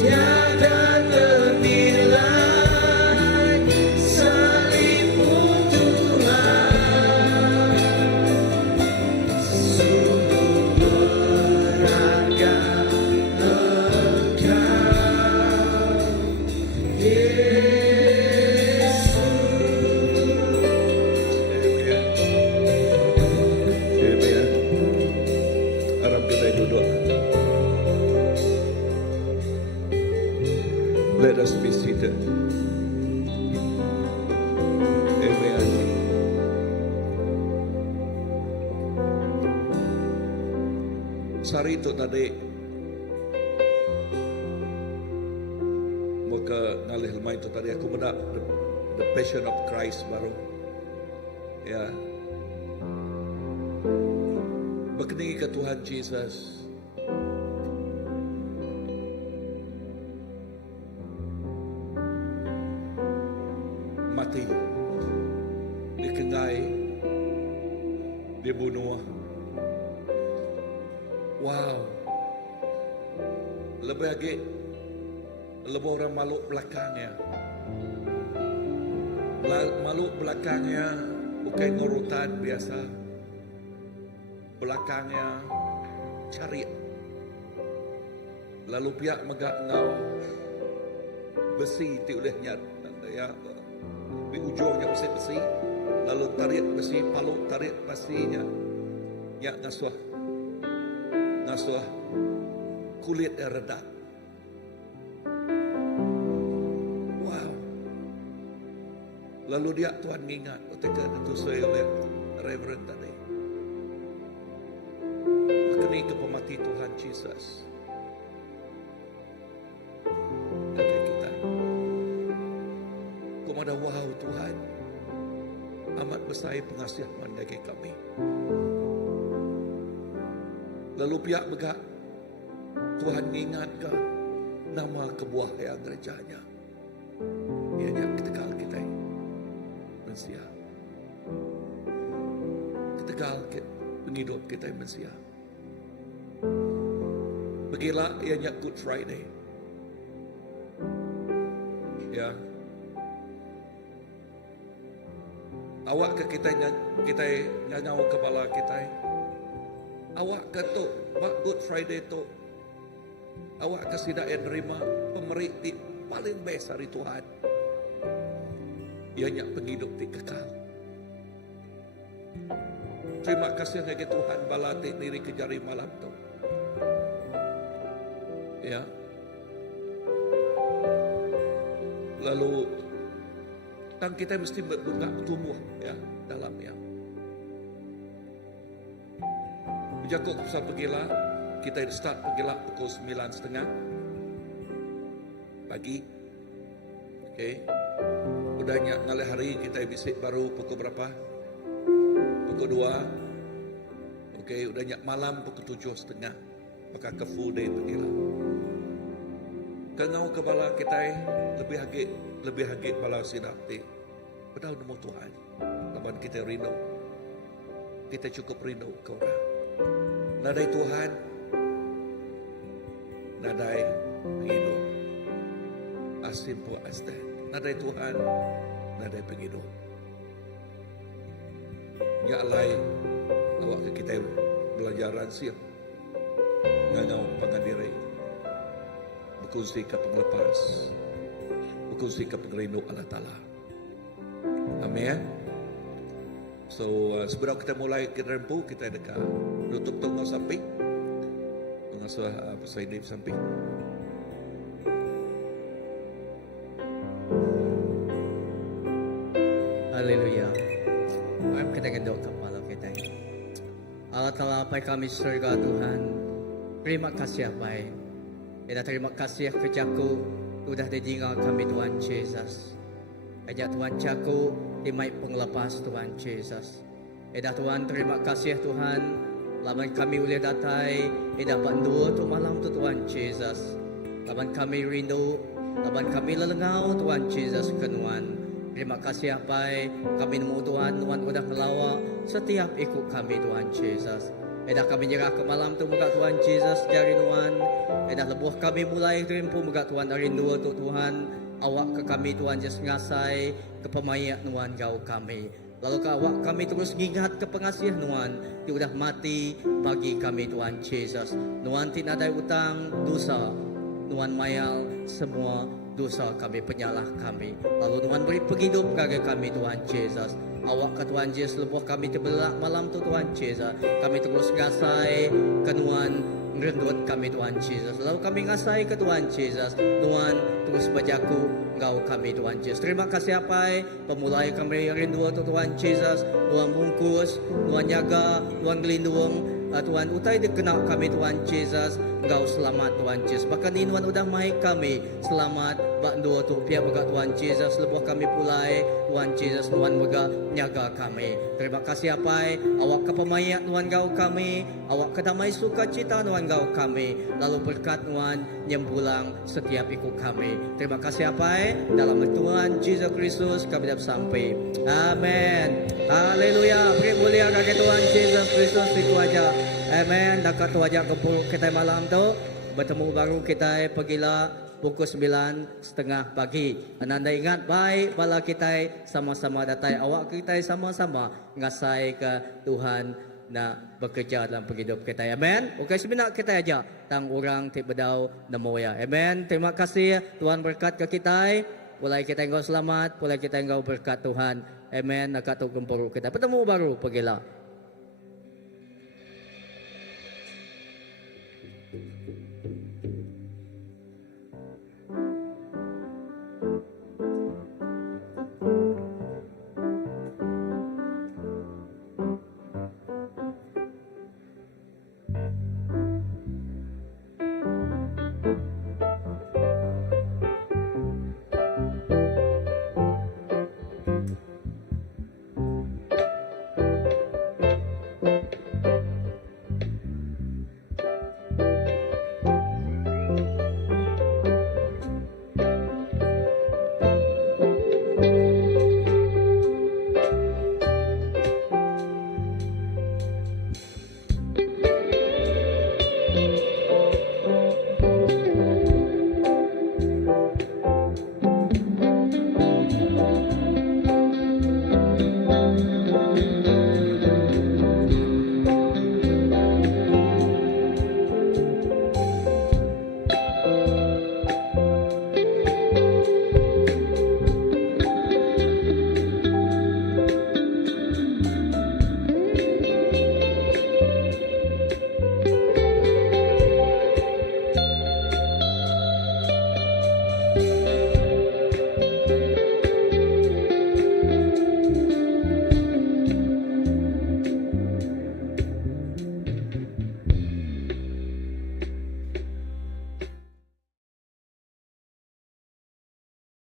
tiada ternilai. Salibmu Tuhan sungguh berharga. Engkau Yesus. Amen. Harap kita duduk. Let us be seated. Amen. Sari itu tadi maka ngalih lemah itu tadi aku mendak the Passion of Christ baru. Ya. Berkening ke Tuhan Jesus. Mati. Dikengai. Dibunuh. Wow. Lebih lagi lebih orang makhluk belakangnya. Makhluk belakangnya bukan ngurutan biasa. Belakangnya cari. Lalu pihak megak ngau besi ti olehnya ya di ujungnya besi. Lalu tarik besi, palu tarik besinya. Ya ngasuh kulit yang redak. Wow. Lalu dia Tuhan ingat ketika itu saya oleh Reverend tadi. Berkening ke pemati Tuhan Jesus. Bagi kita. Kepada wow Tuhan. Amat besar pengasihan bagi kami. Lalu pihak begak Tuhan ingatkan nama kebuahan gerejanya. Ianya ketekal kita manusia. Ketekal penghidup kita manusia. Begilah ianya Good Friday. Ya. Awak ke kita nyanyau kepala kita. Awak ke tu, Pak Good Friday tu. Awak kasih dak nerima pemerintah paling best hari Tuhan. Ianya penghidup ti kekal. Terima kasih kepada Tuhan balati diri kejari malam tu. Ya. Lalu tang kita mesti berbunga tumbuh ya dalamnya. Jakob bisa pergilah, kita start pergilah pukul 9.30. pagi. Okay. Udahnya ngalih hari kita bisik baru pukul berapa? Pukul 2. Okay, udahnya malam pukul 7:30. Maka ke full day pergilah. Kengau kebala kita lebih hagit bala sidap ti. Padahal nemu Tuhan. Laban kita rindu. Kita cukup rindu ke orang. Nadai Tuhan. Nadai penghidup. As simple as that. Nadai Tuhan. Nadai penghidup. Nya lain. Awak ke kita belajaran siap. Ngangau pangandiri. Berkongsi ke penglepas. Berkongsi ke pengerindu Allah Ta'ala. Amin. So sebelum kita mulai kita rempu, kita dekat nutup tengah sampai mengasuh pasal Dave sampai. Haleluya. Mari kita gendong kepala kita. Allah Ta'ala apa kami surga Tuhan. Terima kasih apa. Kita terima kasih kerjaku sudah dijingal kami Tuhan Yesus. Ajak Tuhan caku dimai penglepas Tuhan Yesus. Edah Tuhan terima kasih Tuhan. Laman kami boleh datai. Edah bandu tu malam tu Tuhan Yesus. Laman kami rindu. Laman kami lelengau Tuhan Yesus kenuan. Terima kasih apa kami nemu Tuhan. Tuhan sudah melawak setiap ikut kami Tuhan Yesus. Edah kami nyerah ke malam tu muka Tuhan Yesus jari Tuhan. Edah lebuh kami mulai rimpu muka Tuhan rindu tu Tuhan. Awak ke kami Tuhan Yesus ngasai ke pemayak Tuhan kau kami. Lalu ke awak kami terus ingat ke pengasiah Tuhan. Dia sudah mati bagi kami Tuhan Yesus. Tuhan tidak ada utang dosa. Tuhan mayal semua dosa kami, penyalah kami. Lalu Tuhan beri penghidup bagi kami Tuhan Yesus. Awak ke Tuhan Yesus lebuh kami terbelak malam tu Tuhan Yesus. Kami terus ngasai ke Tuhan. Rendut kami Tuhan Yesus. Lalu kami ngasai ke Tuhan Yesus. Tuhan terus bajaku engkau kami Tuhan Yesus. Terima kasih apa pemulai kami rindu Tuhan Yesus. Tuhan bungkus, Tuhan jaga, Tuhan gelindung. Tuhan utai dikenal kami Tuhan Yesus. Engkau selamat Tuhan Yesus. Bahkan ini Tuhan udah mai kami selamat. Bandu tu pihak baga Tuhan Yesus. Lepas kami pulai Tuhan Yesus. Tuhan baga nyaga kami. Terima kasih apa awak ke pemayak Tuhan kau kami. Awak ke damai sukacita Tuhan kau kami. Lalu berkat Tuhan nyembulang setiap ikut kami. Terima kasih apa dalam Tuhan Yesus Kristus kami dapat sampai. Amin. Haleluya. Beri mulia bagi Tuhan Yesus Kristus itu aja. Amin. Dekat tu aja kumpul kita malam tu. Bertemu baru kita pergilah pukul 9:30 pagi. Anda ingat baik bala kita sama-sama datai awak kita sama-sama ngasai ke Tuhan nak bekerja dalam penghidup kita. Amen. Okey sebenarnya kita aja tang orang ti bedau namo ya. Amen. Terima kasih Tuhan berkat ke kita. Pulai kita engkau selamat, pulai kita engkau berkat Tuhan. Amen. Nak tu kumpul kita. Bertemu baru pergilah.